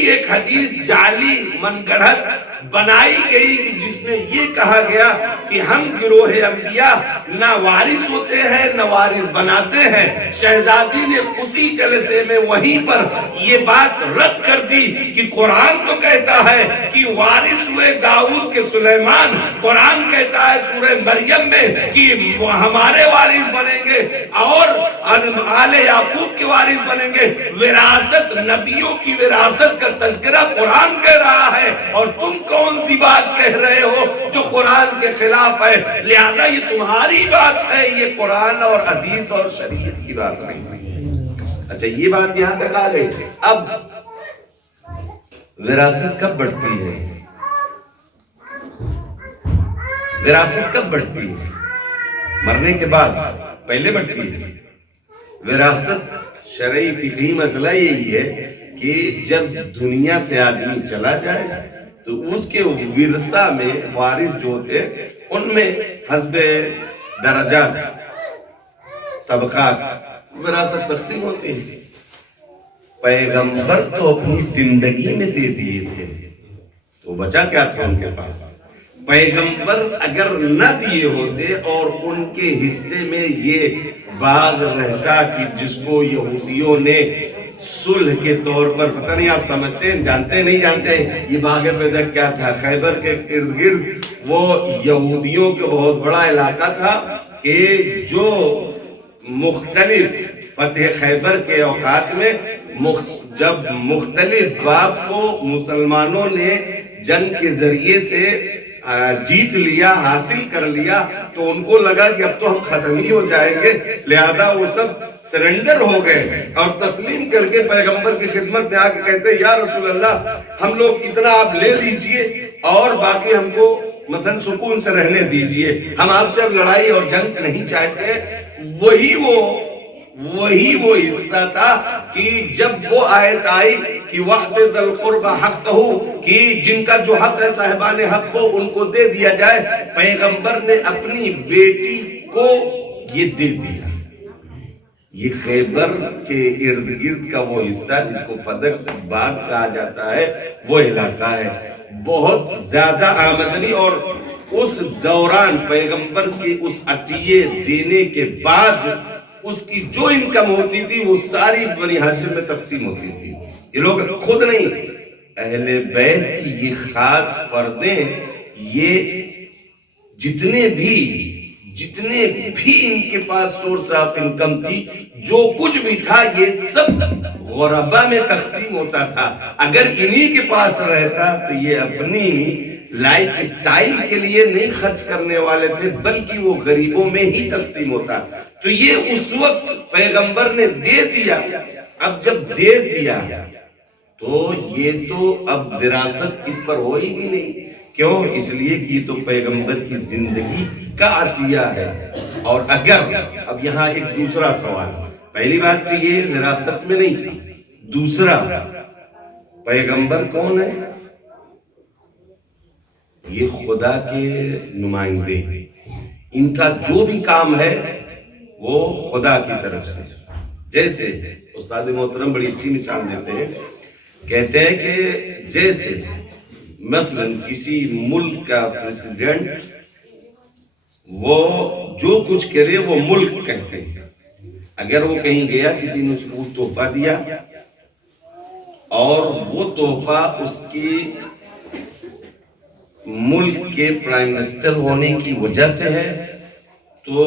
ایک حدیث جعلی من گڑھت بنائی گئی کہ جس میں یہ کہا گیا کہ ہم گروہ انبیاء نہ وارث ہوتے ہیں نہ وارث بناتے ہیں۔ شہزادی نے اسی جلسے میں وہیں پر یہ بات رد کر دی کہ قرآن تو کہتا ہے کہ وارث ہوئے داؤد کے سلیمان، قرآن کہتا ہے سورہ مریم میں کہ ہمارے وارث بنیں گے اور آل یعقوب کے وارث بنیں گے۔ وراثت، نبیوں کی وراثت کا تذکرہ قرآن کہہ رہا ہے اور تم کون سی بات کہہ رہے ہو جو قرآن کے خلاف ہے؟ لہذا یہ تمہاری بات ہے، یہ قرآن اور حدیث اور شریعت کی بات نہیں۔ اچھا، یہ بات یہاں تک آ گئی۔ اب وراثت کب بڑھتی ہے؟ وراثت کب بڑھتی ہے؟ مرنے کے بعد؟ پہلے بڑھتی ہے؟ وراثت شرعی فقہی مسئلہ یہی ہے کہ جب دنیا سے آدمی چلا جائے تو اس کے ورثہ میں وارث جو تھے ان میں حسب درجات، طبقات وراثت تقسیم ہوتی ہے۔ پیغمبر تو اپنی زندگی میں دے دیے تھے تو بچا کیا تھا ان کے پاس؟ پیغمبر اگر نہ دیے ہوتے اور ان کے حصے میں یہ باغ رہتا کہ جس کو یہودیوں نے صلح کے طور پر، پتہ نہیں آپ سمجھتے ہیں، جانتے نہیں جانتے، یہ باغ فدق کیا تھا؟ خیبر کے ارد گرد وہ یہودیوں کا بہت بڑا علاقہ تھا کہ جو مختلف فتح خیبر کے اوقات میں جب مختلف باب کو مسلمانوں نے جنگ کے ذریعے سے جیت لیا، حاصل کر لیا، تو ان کو لگا کہ اب تو ہم ختم ہی ہو جائیں گے، لہذا وہ سب سرنڈر ہو گئے اور تسلیم کر کے پیغمبر کی خدمت میں آ کے کہتے ہیں یا رسول اللہ ہم لوگ اتنا آپ لے لیجئے اور باقی ہم کو مثلا سکون سے رہنے دیجئے، ہم آپ سے اب لڑائی اور جنگ نہیں چاہتے۔ وہی وہ حصہ تھا کہ جب وہ آیت آئی کہ وَأْتِ ذَا الْقُرْبَ حَقَّهُ، کہ جن کا جو حق ہے صاحبان حق کو ان کو دے دیا جائے، پیغمبر نے اپنی بیٹی کو یہ دے دیا۔ یہ خیبر کے ارد گرد کا وہ حصہ جس کو فدق باغ کہا جاتا ہے، وہ علاقہ ہے بہت زیادہ آمدنی، اور اس دوران پیغمبر کے اس عطیے دینے کے بعد اس کی جو انکم ہوتی تھی وہ ساری بنی ہاشم میں تقسیم ہوتی تھی۔ یہ لوگ خود نہیں، اہل بیت کی یہ خاص فردیں، یہ جتنے بھی ان کے پاس سورس آف انکم تھی، جو کچھ بھی تھا، یہ سب غربا میں تقسیم ہوتا تھا۔ اگر انہی کے پاس رہتا تو یہ اپنی لائف اسٹائل کے لیے نہیں خرچ کرنے والے تھے، بلکہ وہ غریبوں میں ہی تقسیم ہوتا۔ تو یہ اس وقت پیغمبر نے دے دیا۔ اب جب دے دیا تو یہ تو اب وراثت اس پر ہوئی ہی نہیں۔ کیوں؟ اس لیے کہ یہ تو پیغمبر کی زندگی کا عطیہ ہے۔ اور اگر اب یہاں ایک دوسرا سوال، پہلی بات تو یہ وراثت میں نہیں تھی، دوسرا پیغمبر کون ہے؟ یہ خدا کے نمائندے، ان کا جو بھی کام ہے وہ خدا کی طرف سے۔ جیسے استاد محترم بڑی اچھی مثال دیتے ہیں، کہتے ہیں کہ جیسے مثلا کسی ملک کا پریزیڈنٹ وہ جو کچھ کرے وہ ملک کہتے ہیں۔ اگر وہ کہیں گیا، کسی نے اس کو تحفہ دیا اور وہ تحفہ اس کی ملک کے پرائم منسٹر ہونے کی وجہ سے ہے، تو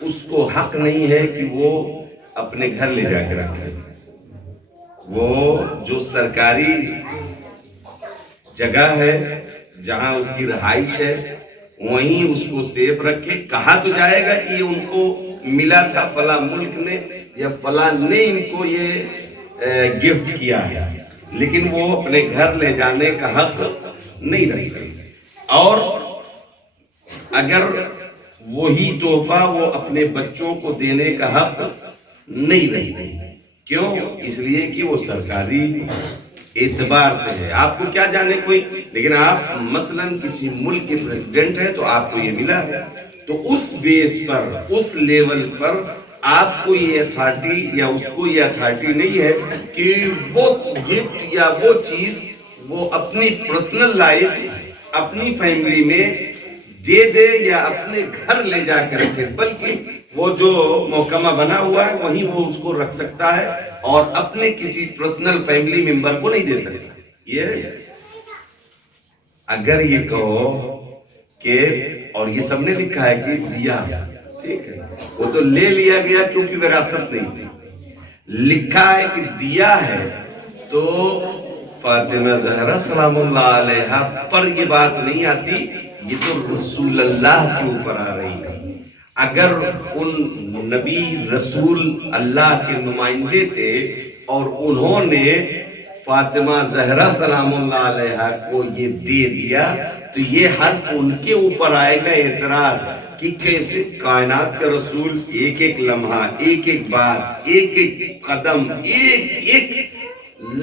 اس کو حق نہیں ہے کہ وہ اپنے گھر لے جا کے رکھے۔ وہ جو سرکاری جگہ ہے جہاں اس کی رہائش ہے وہیں اس کو سیف رکھے۔ کہا تو جائے گا کہ یہ ان کو ملا تھا فلاں ملک نے یا فلاں نے ان کو یہ گفٹ کیا ہے، لیکن وہ اپنے گھر لے جانے کا حق نہیں رکھتے۔ اور اگر وہی تحفہ وہ اپنے بچوں کو دینے کا حق نہیں رکھتے۔ کیوں؟ اس لیے کہ وہ سرکاری اعتبار سے ہے۔ آپ کو کیا جانے کوئی، لیکن آپ مثلا کسی ملک کے پریزیڈنٹ ہیں تو آپ کو یہ ملا ہے، تو اس بیس پر، اس لیول پر آپ کو یہ اتھارٹی یا اس کو یہ اتھارٹی نہیں ہے کہ وہ گفٹ یا وہ چیز وہ اپنی پرسنل لائف اپنی فیملی میں دے دے یا اپنے گھر لے جا کر رکھے، بلکہ وہ جو محکمہ بنا ہوا ہے وہیں وہ اس کو رکھ سکتا ہے اور اپنے کسی پرسنل فیملی ممبر کو نہیں دے سکتا۔ یہ اگر یہ کہو کہ، اور یہ سب نے لکھا ہے کہ دیا، ٹھیک ہے، وہ تو لے لیا گیا کیونکہ وراثت نہیں تھی، لکھا ہے کہ دیا ہے، تو فاطمہ زہرا سلام اللہ علیہا پر یہ بات نہیں آتی، یہ تو رسول اللہ کے اوپر آ رہی ہے۔ اگر ان نبی رسول اللہ کے نمائندے تھے اور انہوں نے فاطمہ زہرا سلام اللہ علیہا کو یہ دے دیا تو یہ حرف ان کے اوپر آئے گا اعتراض کہ کیسے کائنات کا رسول ایک ایک لمحہ، ایک ایک بات، ایک ایک قدم، ایک ایک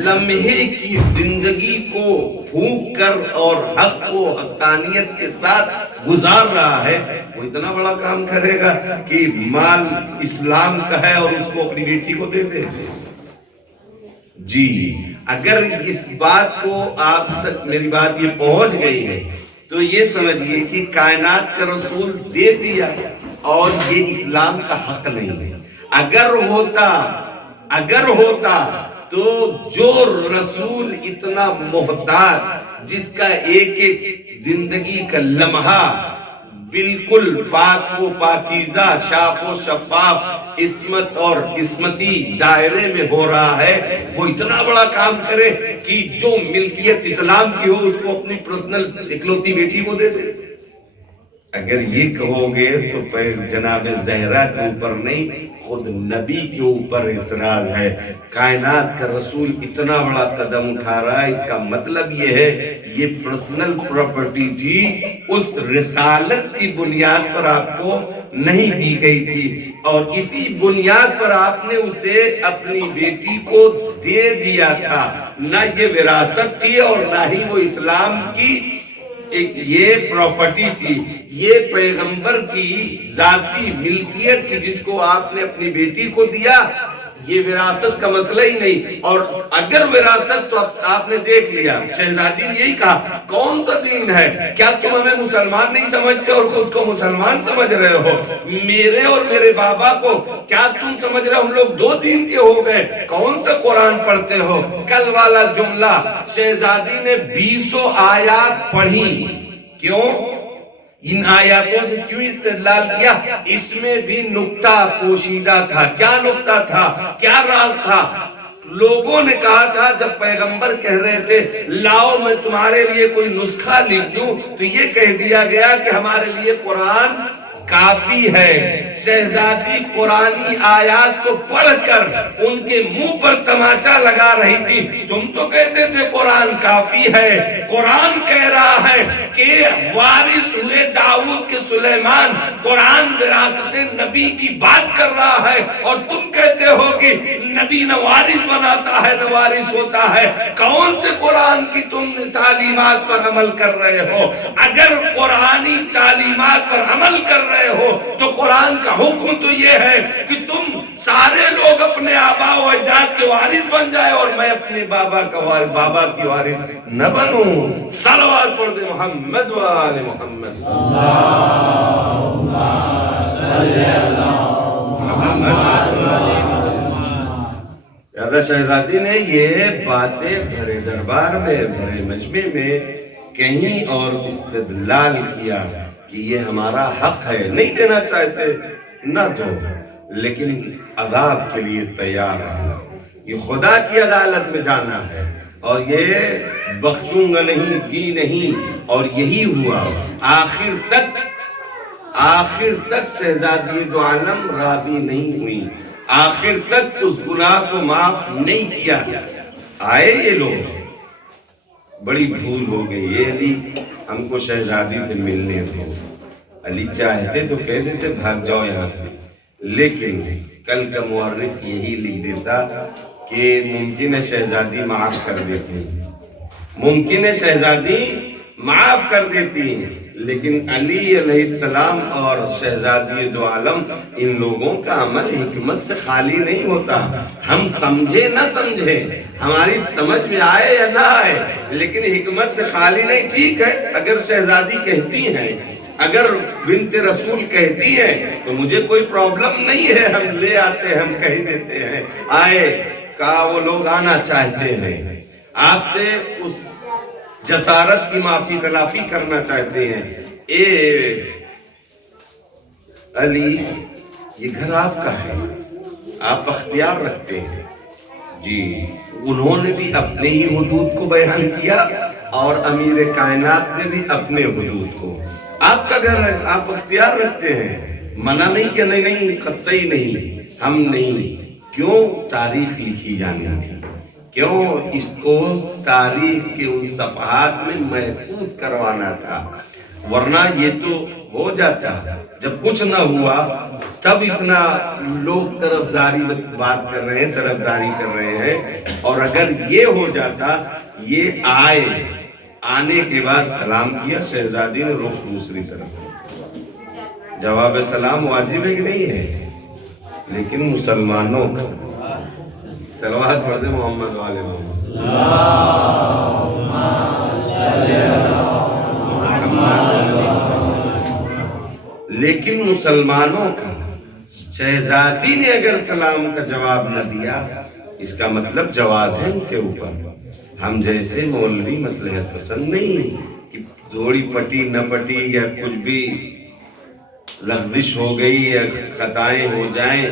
لمحے کی زندگی کو پھونک کر اور حق و حقانیت کے ساتھ گزار رہا ہے، وہ اتنا بڑا کام کرے گا کہ مال اسلام کا ہے اور اس کو اپنی بیٹی کو دے دے۔ جی اگر اس بات کو آپ تک میری بات یہ پہنچ گئی ہے تو یہ سمجھئے کہ کائنات کا رسول دے دیا اور یہ اسلام کا حق نہیں ہے۔ اگر ہوتا تو جو رسول اتنا محتاط، جس کا ایک ایک زندگی کا لمحہ بالکل پاک و پاکیزہ، شاف و شفاف، عصمت اور عصمتی دائرے میں ہو رہا ہے، وہ اتنا بڑا کام کرے کہ جو ملکیت اسلام کی ہو اس کو اپنی پرسنل اکلوتی بیٹی کو دے دے۔ اگر یہ کہو گے تو جناب زہرا کے اوپر نہیں، خود نبی کے اوپر اعتراض ہے۔ کائنات کا رسول اتنا بڑا قدم اٹھا رہا ہے، اس کا مطلب یہ ہے یہ پرسنل پراپرٹی تھی، اس رسالت کی بنیاد پر آپ کو نہیں دی گئی تھی، اور اسی بنیاد پر آپ نے اسے اپنی بیٹی کو دے دیا تھا۔ نہ یہ وراثت تھی اور نہ ہی وہ اسلام کی یہ پراپرٹی تھی، یہ پیغمبر کی ذاتی ملکیت کی جس کو آپ نے اپنی بیٹی کو دیا۔ یہ وراثت کا مسئلہ ہی نہیں، اور اگر وراثت تو آپ نے دیکھ لیا، شہزادی نے یہی کہا کون سا دین ہے، کیا تم ہمیں مسلمان نہیں سمجھتے اور خود کو مسلمان سمجھ رہے ہو؟ میرے اور میرے بابا کو کیا تم سمجھ رہے ہو ہم لوگ دو دین کے ہو گئے؟ کون سا قرآن پڑھتے ہو؟ کل والا جملہ شہزادی نے 20 آیات پڑھی، کیوں؟ ان آیاتوں سے کیوں استدلال کیا؟ اس میں بھی نکتہ پوشیدہ تھا۔ کیا نکتہ تھا؟ کیا راز تھا؟ لوگوں نے کہا تھا جب پیغمبر کہہ رہے تھے لاؤ میں تمہارے لیے کوئی نسخہ لکھ دوں، تو یہ کہہ دیا گیا کہ ہمارے لیے قرآن کافی ہے۔ شہزادی قرآنی آیات کو پڑھ کر ان کے منہ پر تماچا لگا رہی تھی۔ تم تو کہتے تھے قرآن کافی ہے، قرآن کہہ رہا ہے کہ وارث ہوئے داؤد کے سلیمان، قرآن وراثت نبی کی بات کر رہا ہے، اور تم کہتے ہو کہ نبی نہ وارث بناتا ہے نہ وارث ہوتا ہے۔ کون سے قرآن کی تم تعلیمات پر عمل کر رہے ہو؟ اگر قرآنی تعلیمات پر عمل کر رہے ہو تو قرآن کا حکم تو یہ ہے کہ تم سارے لوگ اپنے آبا و اجداد کے وارث بن جائے اور میں اپنے بابا کی وارث نہ بنوں۔ صلوات پڑھ دے محمد و آل محمد۔ اللہم صلی علی محمد و آل محمد۔ لہذا شہزادی نے یہ باتیں بھرے دربار میں، بھرے مجمع میں کہیں اور استدلال کیا کہ یہ ہمارا حق ہے، نہیں دینا چاہتے نہ دو، لیکن عذاب کے لیے تیار ہے، یہ خدا کی عدالت میں جانا ہے اور یہ بخشوں گا نہیں، گی نہیں، اور یہی ہوا۔ آخر تک شہزادی دو عالم راضی نہیں ہوئی، آخر تک اس گناہ کو معاف نہیں کیا۔ آئے یہ لوگ، بڑی بھول ہو گئی، یہ علی ہم کو شہزادی سے ملنے دو۔ علی چاہتے تو کہہ دیتے بھاگ جاؤ یہاں سے، لیکن کل کا مورخ یہی لکھ دیتا کہ ممکن ہے شہزادی معاف کر دیتی، ممکن ہے شہزادی معاف کر دیتی، لیکن علی علیہ السلام اور شہزادی دو عالم ان لوگوں کا عمل حکمت سے خالی نہیں ہوتا۔ ہم سمجھے نہ سمجھے، ہماری سمجھ میں آئے یا نہ آئے، لیکن حکمت سے خالی نہیں۔ ٹھیک ہے، اگر شہزادی کہتی ہیں، اگر بنت رسول کہتی ہے تو مجھے کوئی پرابلم نہیں ہے، ہم لے آتے ہیں، ہم کہہ دیتے ہیں۔ آئے کہا وہ لوگ آنا چاہتے ہیں، آپ سے اس جسارت کی معافی تلافی کرنا چاہتے ہیں۔ اے علی، یہ گھر آپ کا ہے، آپ اختیار رکھتے ہیں۔ جی، انہوں نے بھی اپنے ہی حدود کو بیان کیا اور امیر کائنات نے بھی اپنے حدود کو۔ آپ کا گھر ہے، آپ اختیار رکھتے ہیں، منع نہیں کہ نہیں قطعی نہیں، ہم نہیں۔ کیوں تاریخ لکھی جانی تھی، کیوں اس کو تاریخ کے ان صفحات میں محفوظ کروانا تھا، ورنہ یہ تو ہو جاتا جب کچھ نہ ہوا تب اتنا لوگ طرفداری بات کر رہے ہیں، طرفداری کر رہے ہیں، اور اگر یہ ہو جاتا، یہ آنے کے بعد سلام کیا، شہزادی نے رخ دوسری طرف۔ جواب سلام واجب ہے کہ نہیں ہے، لیکن مسلمانوں کا۔ صلوات پڑھ دے محمد والے محمد۔ لیکن مسلمانوں کا شہزادی نے اگر سلام کا جواب نہ دیا، اس کا مطلب جواز ہے ان کے اوپر۔ ہم جیسے مولوی مصلحت پسند نہیں کہ تھوڑی پٹی نہ پٹی یا کچھ بھی لغزش ہو گئی یا خطائیں ہو جائیں،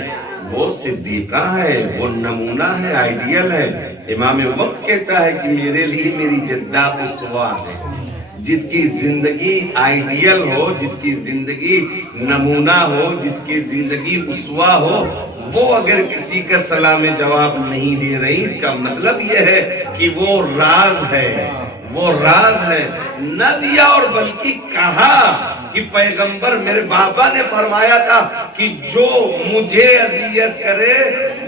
وہ صدیقہ ہے، وہ نمونہ ہے، آئیڈیل ہے۔ امام وقت کہتا ہے کہ میرے لیے میری جدہ اسوہ ہے، جس کی زندگی آئیڈیل ہو، جس کی زندگی نمونہ ہو، جس کی زندگی اسوہ ہو، وہ اگر کسی کا سلام جواب نہیں دے رہی، اس کا مطلب یہ ہے کہ وہ راز ہے، وہ راز ہے۔ نہ دیا اور بلکہ کہا کہ پیغمبر، میرے بابا نے فرمایا تھا کہ جو مجھے اذیت کرے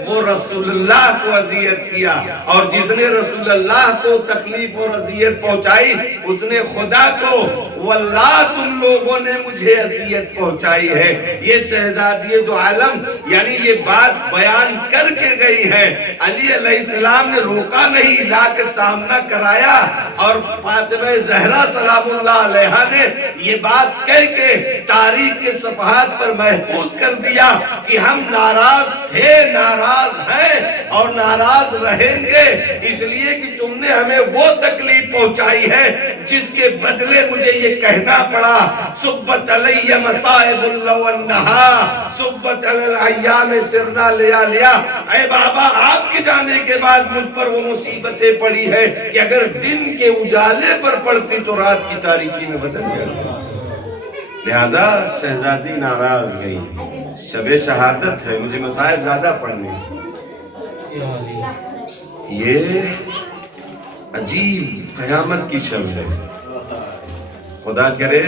وہ رسول اللہ کو اذیت کیا، اور جس نے رسول اللہ کو تکلیف اور اذیت پہنچائی اس نے خدا کو، واللہ تم لوگوں نے مجھے اذیت پہنچائی ہے۔ یہ شہزادی دو عالم یعنی یہ بات بیان کر کے گئی ہے۔ علی علیہ السلام نے روکا نہیں، لا کے سامنا کرایا، اور فاطمہ زہرا سلام اللہ علیہا نے یہ بات کہہ کے تاریخ کے صفحات پر محفوظ کر دیا کہ ہم ناراض تھے، ناراض ہیں اور ناراض رہیں گے، اس لیے کہ تم نے ہمیں وہ تکلیف پہنچائی ہے جس کے بدلے مجھے یہ کہنا پڑا، صبت علی مصائب اللہ والنہا، صبت علی الایام سرنا لیا لیا۔ اے بابا، آپ کے جانے کے بعد مجھ پر وہ مصیبتیں پڑی ہے کہ اگر دن کے اجالے پر پڑتی تو رات کی تاریکی میں بدل جاتی۔ لہذا شہزادی ناراض گئی۔ شب شہادت ہے، مجھے مسائل زیادہ پڑھنے، یہ عجیب قیامت کی شب ہے۔ خدا کرے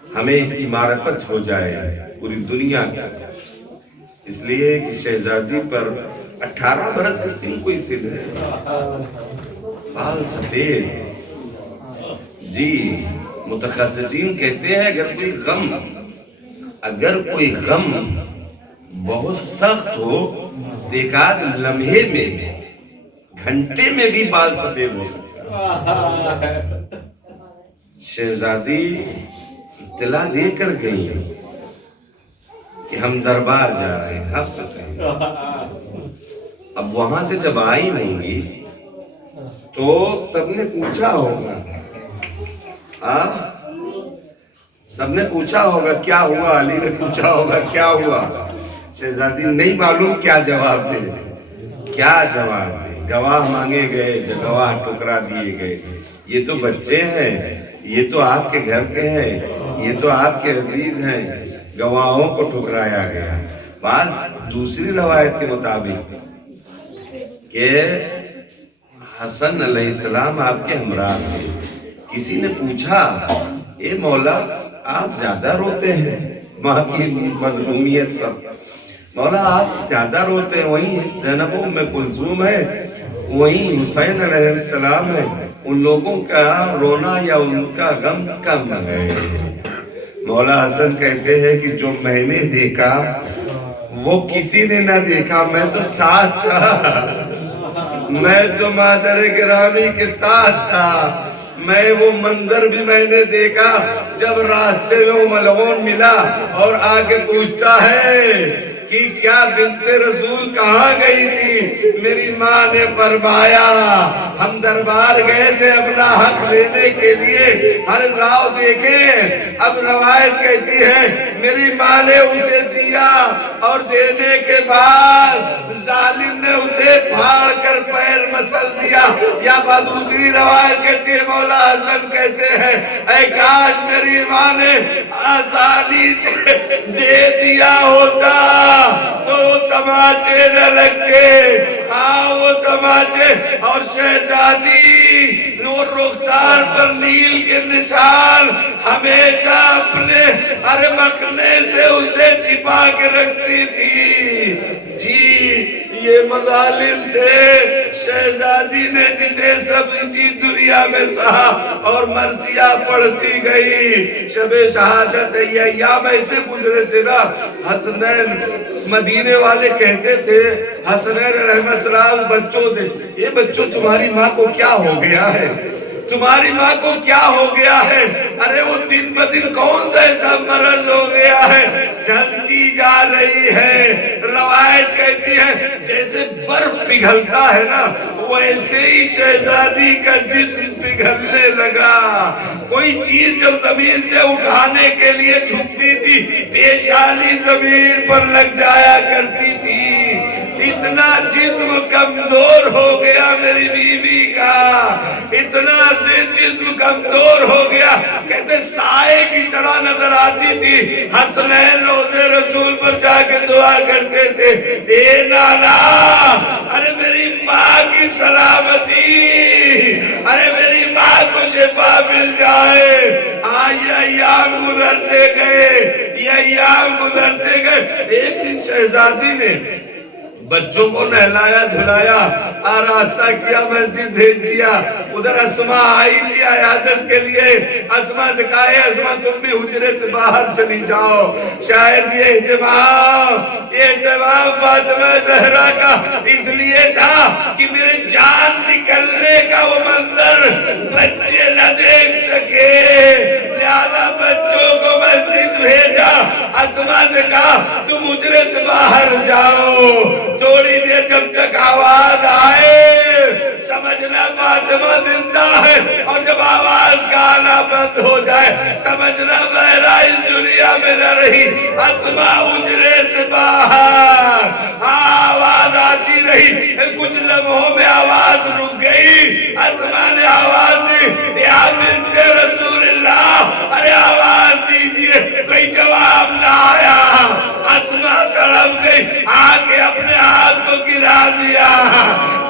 ہمیں اس کی معرفت ہو جائے پوری دنیا کا، اس لیے کہ شہزادی پر 18 برس کا سن کوئی سن ہے، بال سفید۔ جی، متخصصین کہتے ہیں اگر کوئی غم بہت سخت ہو تو ایک آدھ لمحے میں، گھنٹے میں بھی بال سفید ہو سکتا ہے۔ شہزادی اطلاع دے کر گئی کہ ہم دربار جا رہے ہیں، اب وہاں سے جب آئی ہوں گی تو سب نے پوچھا ہوگا، سب نے پوچھا ہوگا کیا ہوا، علی نے پوچھا ہوگا کیا ہوا، شہزادی نہیں معلوم کیا جواب دے، کیا جواب دے، گواہ مانگے گئے، گواہ ٹکرا دیے گئے، یہ تو بچے ہیں، یہ تو آپ کے گھر کے ہیں، یہ تو آپ کے عزیز ہیں، گواہوں کو ٹھکرایا گیا۔ بات دوسری روایت کے مطابق کہ حسن علیہ السلام آپ کے ہمراہ تھے، کسی نے پوچھا اے مولا آپ زیادہ روتے ہیں ماں کی مظلومیت پر، مولا آپ زیادہ روتے ہیں، وہیں زینب ام کلثوم ہے، وہیں حسین علیہ السلام ہے، ان لوگوں کا رونا یا ان کا غم کم ہے۔ مولا حسن کہتے ہیں کہ جو میں نے دیکھا وہ کسی نے نہ دیکھا، میں تو ساتھ تھا، میں تو مادر گرامی کے ساتھ تھا، میں وہ منظر بھی میں نے دیکھا جب راستے میں وہ ملعون ملا اور آگے پوچھتا ہے کہ کیا بنت رسول کہاں گئی تھی، میری ماں نے فرمایا ہم دربار گئے تھے اپنا حق لینے کے لیے، ہر راو دیکھے، اب روایت کہتی ہے میری ماں نے اسے دیا اور دینے کے بعد ظالم نے اسے پھاڑ کر پیر مسل دیا، یا دوسری روایت کہتی ہے مولا حسن کہتے ہیں اے کاش میری ماں نے آسانی سے دے دیا ہوتا تو تماچے نہ لگتے، وہ تماچے، اور شہزادی وہ رخسار پر نیل کے نشان ہمیشہ اپنے ہر مخنے سے اسے چھپا کے رکھتی تھی۔ جی یہ مظالم تھے، شہزادی نے جسے سب اسی دنیا میں سہا اور مرثیہ پڑھتی گئی۔ شب شہادت یہ ایام ایسے گزرے تھے نا، حسنین مدینے والے کہتے تھے حسنین علیہ السلام بچوں سے، یہ بچوں تمہاری ماں کو کیا ہو گیا ہے، تمہاری ماں کو کیا ہو گیا ہے، ارے وہ دن بدن کون سا ایسا مرض ہو گیا ہے، ڈھلتی جا رہی ہے۔ روایت کہتی ہے جیسے برف پگھلتا ہے نا ویسے ہی شہزادی کا جسم پگھلنے لگا، کوئی چیز جب زمین سے اٹھانے کے لیے جھکتی تھی پیشانی زمین پر لگ جایا کرتی تھی، اتنا جسم کمزور ہو گیا میری بیوی کا، اتنا جسم کمزور ہو گیا، کہتے سائے کی طرح نظر آتی تھی۔ حسنین روضے رسول پر جا کے دعا کرتے تھے اے نانا ارے میری ماں کی سلامتی، ارے میری ماں کو شفا مل جائے۔ یہ ایام گزرتے گئے، یہ ایام گزرتے گئے، ایک دن شہزادی نے بچوں کو نہلایا دھلایا، آراستہ کیا، مسجد بھیج دیا، ادھر اسماء آئی تھی عیادت کے لیے، اسماء سے کہا ہے اسماء تم بھی حجرے سے باہر چلی جاؤ، شاید یہ اہتمام فاطمہ زہرا کا اس لیے تھا کہ میرے جان نکلنے کا وہ منظر بچے نہ دیکھ سکے، لہذا بچوں کو مسجد بھیجا، اسماء سے کہا تم حجرے سے باہر جاؤ، تھوڑی دیر جب تک آواز آئے سمجھنا فاطمہ زندہ ہے، اور جب آواز کا آنا بند ہو جائے سمجھنا زہرا اس دنیا میں نہ رہی۔ اسماء حجرے سے باہر آواز آتی رہی، کچھ لمحوں میں آواز رک گئی، اسماء نے آواز دی یا بنت رسول اللہ، ارے آواز دیجئے، کوئی جواب نہ آیا، اسماء تڑپ گئی، آگے اپنے ہاتھ کو گرا دیا،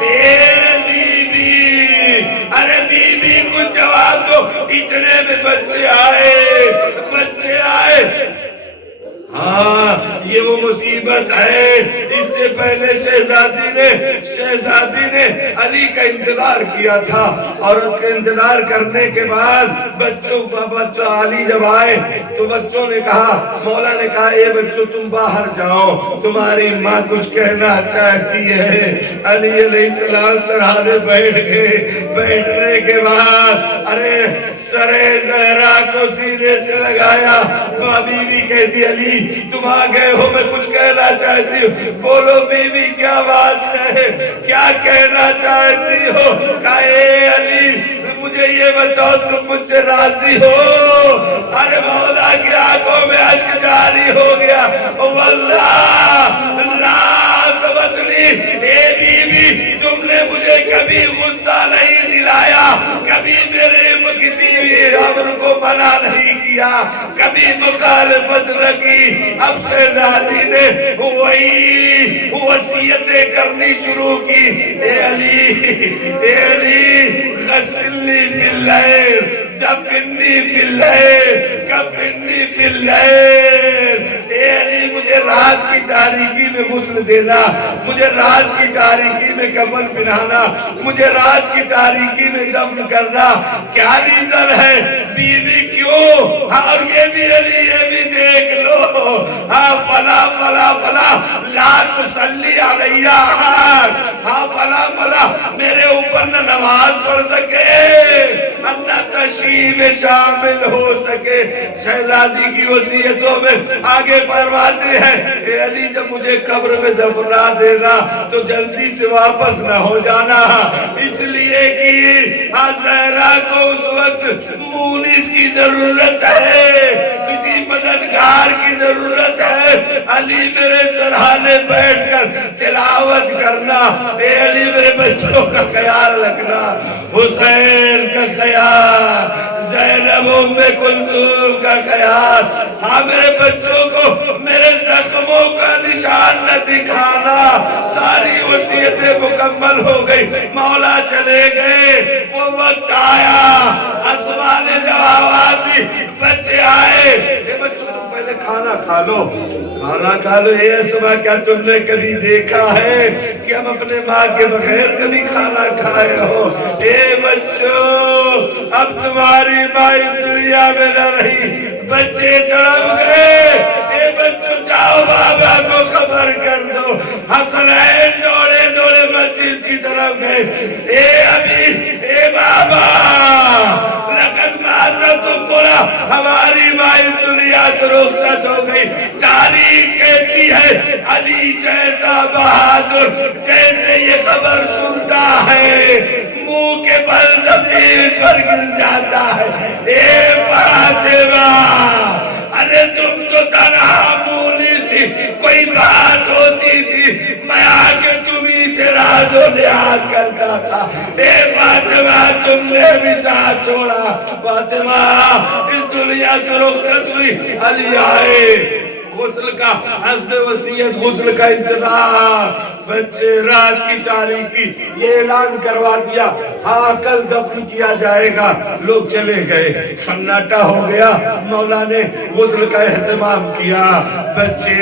اے بی بی، ارے بی بی کو جواب دو، اتنے میں بچے آئے، بچے آئے، ہاں یہ وہ مصیبت ہے، اس سے پہلے شہزادی نے علی کا انتظار کیا تھا، اور اس کا انتظار کرنے کے بعد بچوں علی جب آئے تو بچوں نے کہا، مولا نے کہا اے بچوں تم باہر جاؤ، تمہاری ماں کچھ کہنا چاہتی ہے۔ علی علیہ السلام سرحانے بیٹھ گئے، بیٹھنے کے بعد ارے سرے زہرا کو سینے سے لگایا. بی بی کہتی علی تم آ گئے ہو, میں کچھ کہنا چاہتی ہوں. بولو بی بی کیا بات ہے, کیا کہنا چاہتی ہو؟ کہا اے علی مجھے یہ بتاؤ تم مجھ سے راضی ہو؟ ارے مولا کی آنکھوں میں اشک جاری ہو گیا. واللہ لا سبتنی, اے بی بی تم نے مجھے کبھی غصہ نہیں دلایا, کبھی میرے کسی بھی امر کو منع نہیں کیا, کبھی مخالفت نہ کی. اب شہزادی نے وہی وصیتیں کرنی شروع کی. اے علی غسلنی باللیل, دفننی باللیل, کفننی باللیل. اے علی مجھے رات کی تاریکی میں غسل دینا, مجھے رات کی تاریکی میں کفن پہنانا, مجھے رات کی تاریکی میں دفن کرنا. کیا ریزن ہے بی بی کیوں؟ اور یہ بھی علی یہ بھی دیکھ لو, فلا فلا فلا لا تصلی علیہ احد, فلا فلا میرے اوپر نہ نماز پڑھ سکے نہ تشریح میں شامل ہو سکے. شہزادی کی وصیتوں میں آگے فرماتے ہیں اے علی جب مجھے قبر میں دفنا دینا تو جلدی سے واپس نہ ہو جانا, اس لیے کہ زہرا کو اس وقت مونس کی ضرورت ہے, کسی مددگار کی ضرورت ہے. علی میرے سرحانے بیٹھ کر تلاوت کرنا, اے علی میرے بچوں کا خیال رکھنا, حسین کا خیال, زینب ام کلثوم کا خیال. ہاں میرے بچوں کو میرے زخموں کا نشان نہ دکھانا. ساری وصیتیں مکمل ہو گئی, مولا چلے گئے. وہ وقت آیا, اسما نے جواب دی, بچے آئے. اے بچوں تم پہلے کھانا کھا لو, کھانا کھا لو. اے اسما کیا تم نے کبھی دیکھا ہے کہ ہم اپنے ماں کے بغیر کبھی کھانا کھائے ہو؟ اے بچوں اب تمہاری ماں دنیا میں نہ رہی. بچے تڑپ گئے. اے بچوں جاؤ بابا کو خبر کر دو. حسنین دوڑے دوڑے مسجد کی طرف گئے. اے ابھی, اے بابا لقد ماتت پورا, ہماری ماں دنیا سے رخصت ہو گئی. تاریخ کہتی ہے علی جیسا بہادر جیسے یہ خبر سنتا ہے منہ کے بل زمین پر گر جاتا ہے. اے فاطمہ ارے تم تو تنہا مونس تھی, کوئی بات ہوتی تھی میں آگے تمہیں سے راز و نیاز کرتا تھا. اے فاطمہ تم نے بھی ساتھ چھوڑا. فاطمہ اس دنیا سے رخصت ہوئی. علی آئے, غسل کا حسب وصیت غسل کا انتظار. بچے رات کی تاریکی یہ اعلان کروا دیا ہاں کل دفن کیا جائے گا. لوگ چلے گئے, سناٹا ہو گیا. مولا نے غسل کا اہتمام کیا. بچے,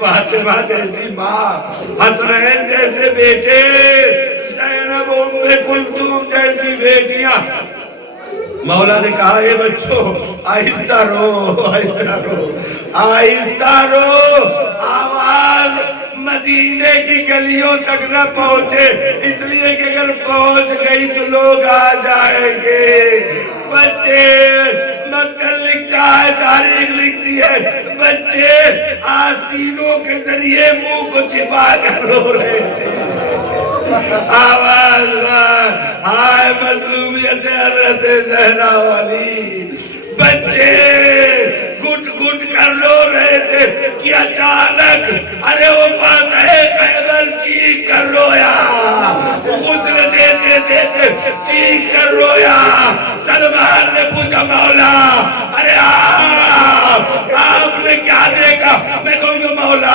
فاطمہ جیسی ماں, حسنین جیسے بیٹے, زینب ام کلثوم جیسی بیٹیاں. مولا نے کہا اے بچوں آہستہ رو, آہستہ رو, آہستہ رو. آواز مدینے کی گلیوں تک نہ پہنچے, اس لیے کہ اگر پہنچ گئی تو لوگ آ جائیں گے. بچے, مقتل لکھتا ہے, تاریخ لکھتی ہے, بچے آستینوں کے ذریعے منہ کو چھپا کر رو رہے تھے. آواز ہائے مظلومیت حضرت زہرا والی. بچے گھٹ گھٹ کر رو رہے تھے کہ اچانک ارے وہ فاتح خیبر چیخ کر رویا, غسل دیتے دیتے چیخ کر رویا. سلمان نے پوچھا مولا ارے آپ نے کیا دیکھا؟ میں کہوں گا مولا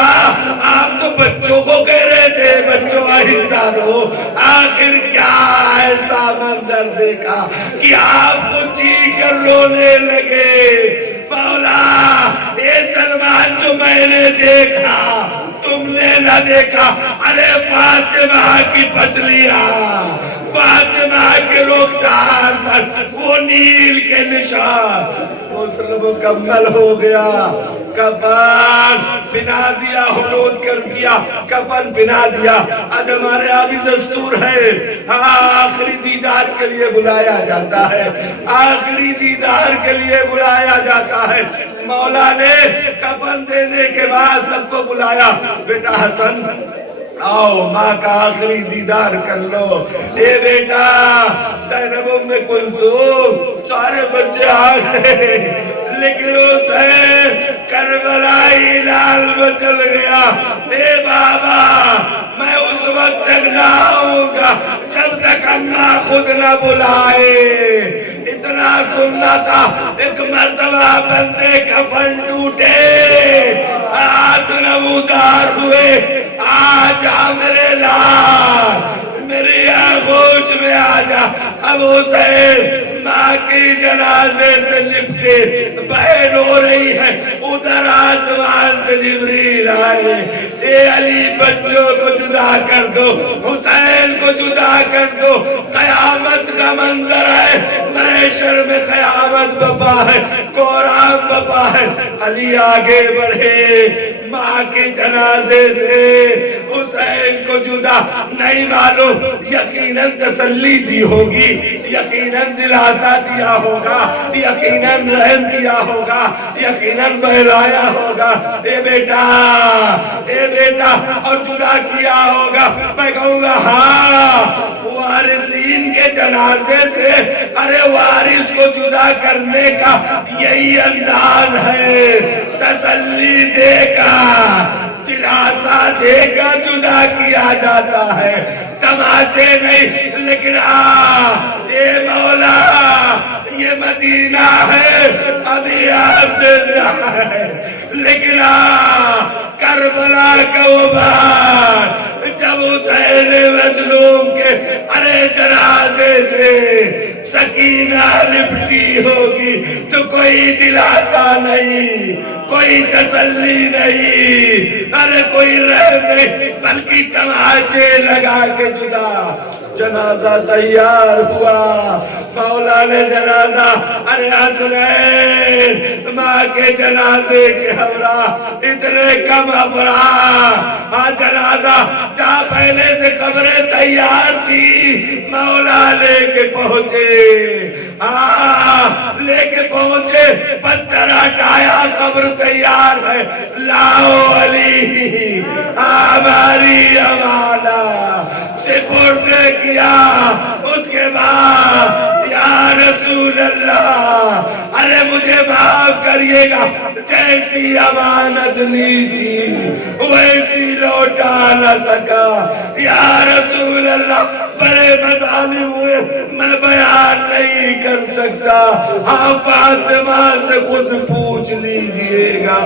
آپ تو بچوں کو کہہ رہے تھے بچوں آہستہ رو, آخر کیا ایسا منظر دیکھا کہ آپ کو چیخ کر رونے لگے؟ مولا اے سلمان جو میں نے دیکھا تم نے نہ دیکھا. ارے فاطمہ کی پسلیاں, فاطمہ کے رخسار پر وہ نیل کے نشان. غسل مکمل ہو گیا, کفن پہنا دیا، ہنود کر دیا، کفن پہنا دیا. آج ہمارے یہاں بھی دستور ہے، آخری دیدار کے لیے بلایا جاتا ہے، آخری دیدار کے لیے بلایا جاتا ہے. مولا نے کفن دینے کے بعد سب کو بلایا، بیٹا حسن آؤ ماں کا آخری دیدار کر لو. اے بیٹا زینب ام کلثوم سارے بچے آ گئے، لیکن حسین کربلائی لال میں چل گیا. اے بابا میں اس وقت تک نہ آؤں گا جب تک اماں خود نہ بلائے. اتنا سننا تھا. ایک مرتبہ بندے کفن ٹوٹے، ہاتھ نمودار ہوئے، آجا میرے لال، میری آغوش میں آجا. اب حسین ماں کی جنازے سے لپٹے، بہن ہو رہی ہے، ادھر آسمان سے جبریل آئے. اے علی بچوں کو جدا کر دو، حسین کو جدا کر دو. قیامت کا منظر ہے، محشر میں قیامت بپا ہے، قرآن بپا ہے. علی آگے بڑھے، ماں کے جنازے سے حسین کو جدا نہیں معلوم، یقیناً تسلی دی ہوگی، یقیناً دلاسا دیا ہوگا، یقیناً رحم کیا ہوگا، یقیناً بہلایا ہوگا. اے بیٹا، اے بیٹا، اور جدا کیا ہوگا. میں کہوں گا ہاں، وارثین کے جنازے سے ارے وارث کو جدا کرنے کا یہی انداز ہے. تسلی دے گا، دلاسا دے گا، جدا کیا جاتا ہے، تماچے نہیں. لیکن اے مولا یہ مدینہ ہے، ابھی آپ زندہ ہے. لیکن کربلا کا وہ بار جب حسین مظلوم کے ارے جنازے سے سکینہ لپٹی ہوگی تو کوئی دلاسا نہیں، کوئی تسلی نہیں، ارے کوئی رحم نہیں، بلکہ تماچے لگا کے جدا. جنازہ تیار ہوا، مولا نے جنازہ ارے حسنین ماں کے جنازے کے ہمراہ اتنے کم افراد. جنازہ جہاں پہلے سے قبریں تیار تھی، مولا لے کے پہنچے، لے کے پہنچے، پتھر ہٹایا، قبر تیار ہے. لاؤ علی ہماری امانہ سپرد کیا. اس کے بعد یا رسول اللہ ارے مجھے معاف کریے گا، جیسی امانت لی تھی ویسی لوٹا نہ سکا. یا رسول اللہ بڑے مظالم ہوئے، میں بیان نہیں کر سکتا. ہاں فاطمہ سے خود پوچھ لیجئے گا.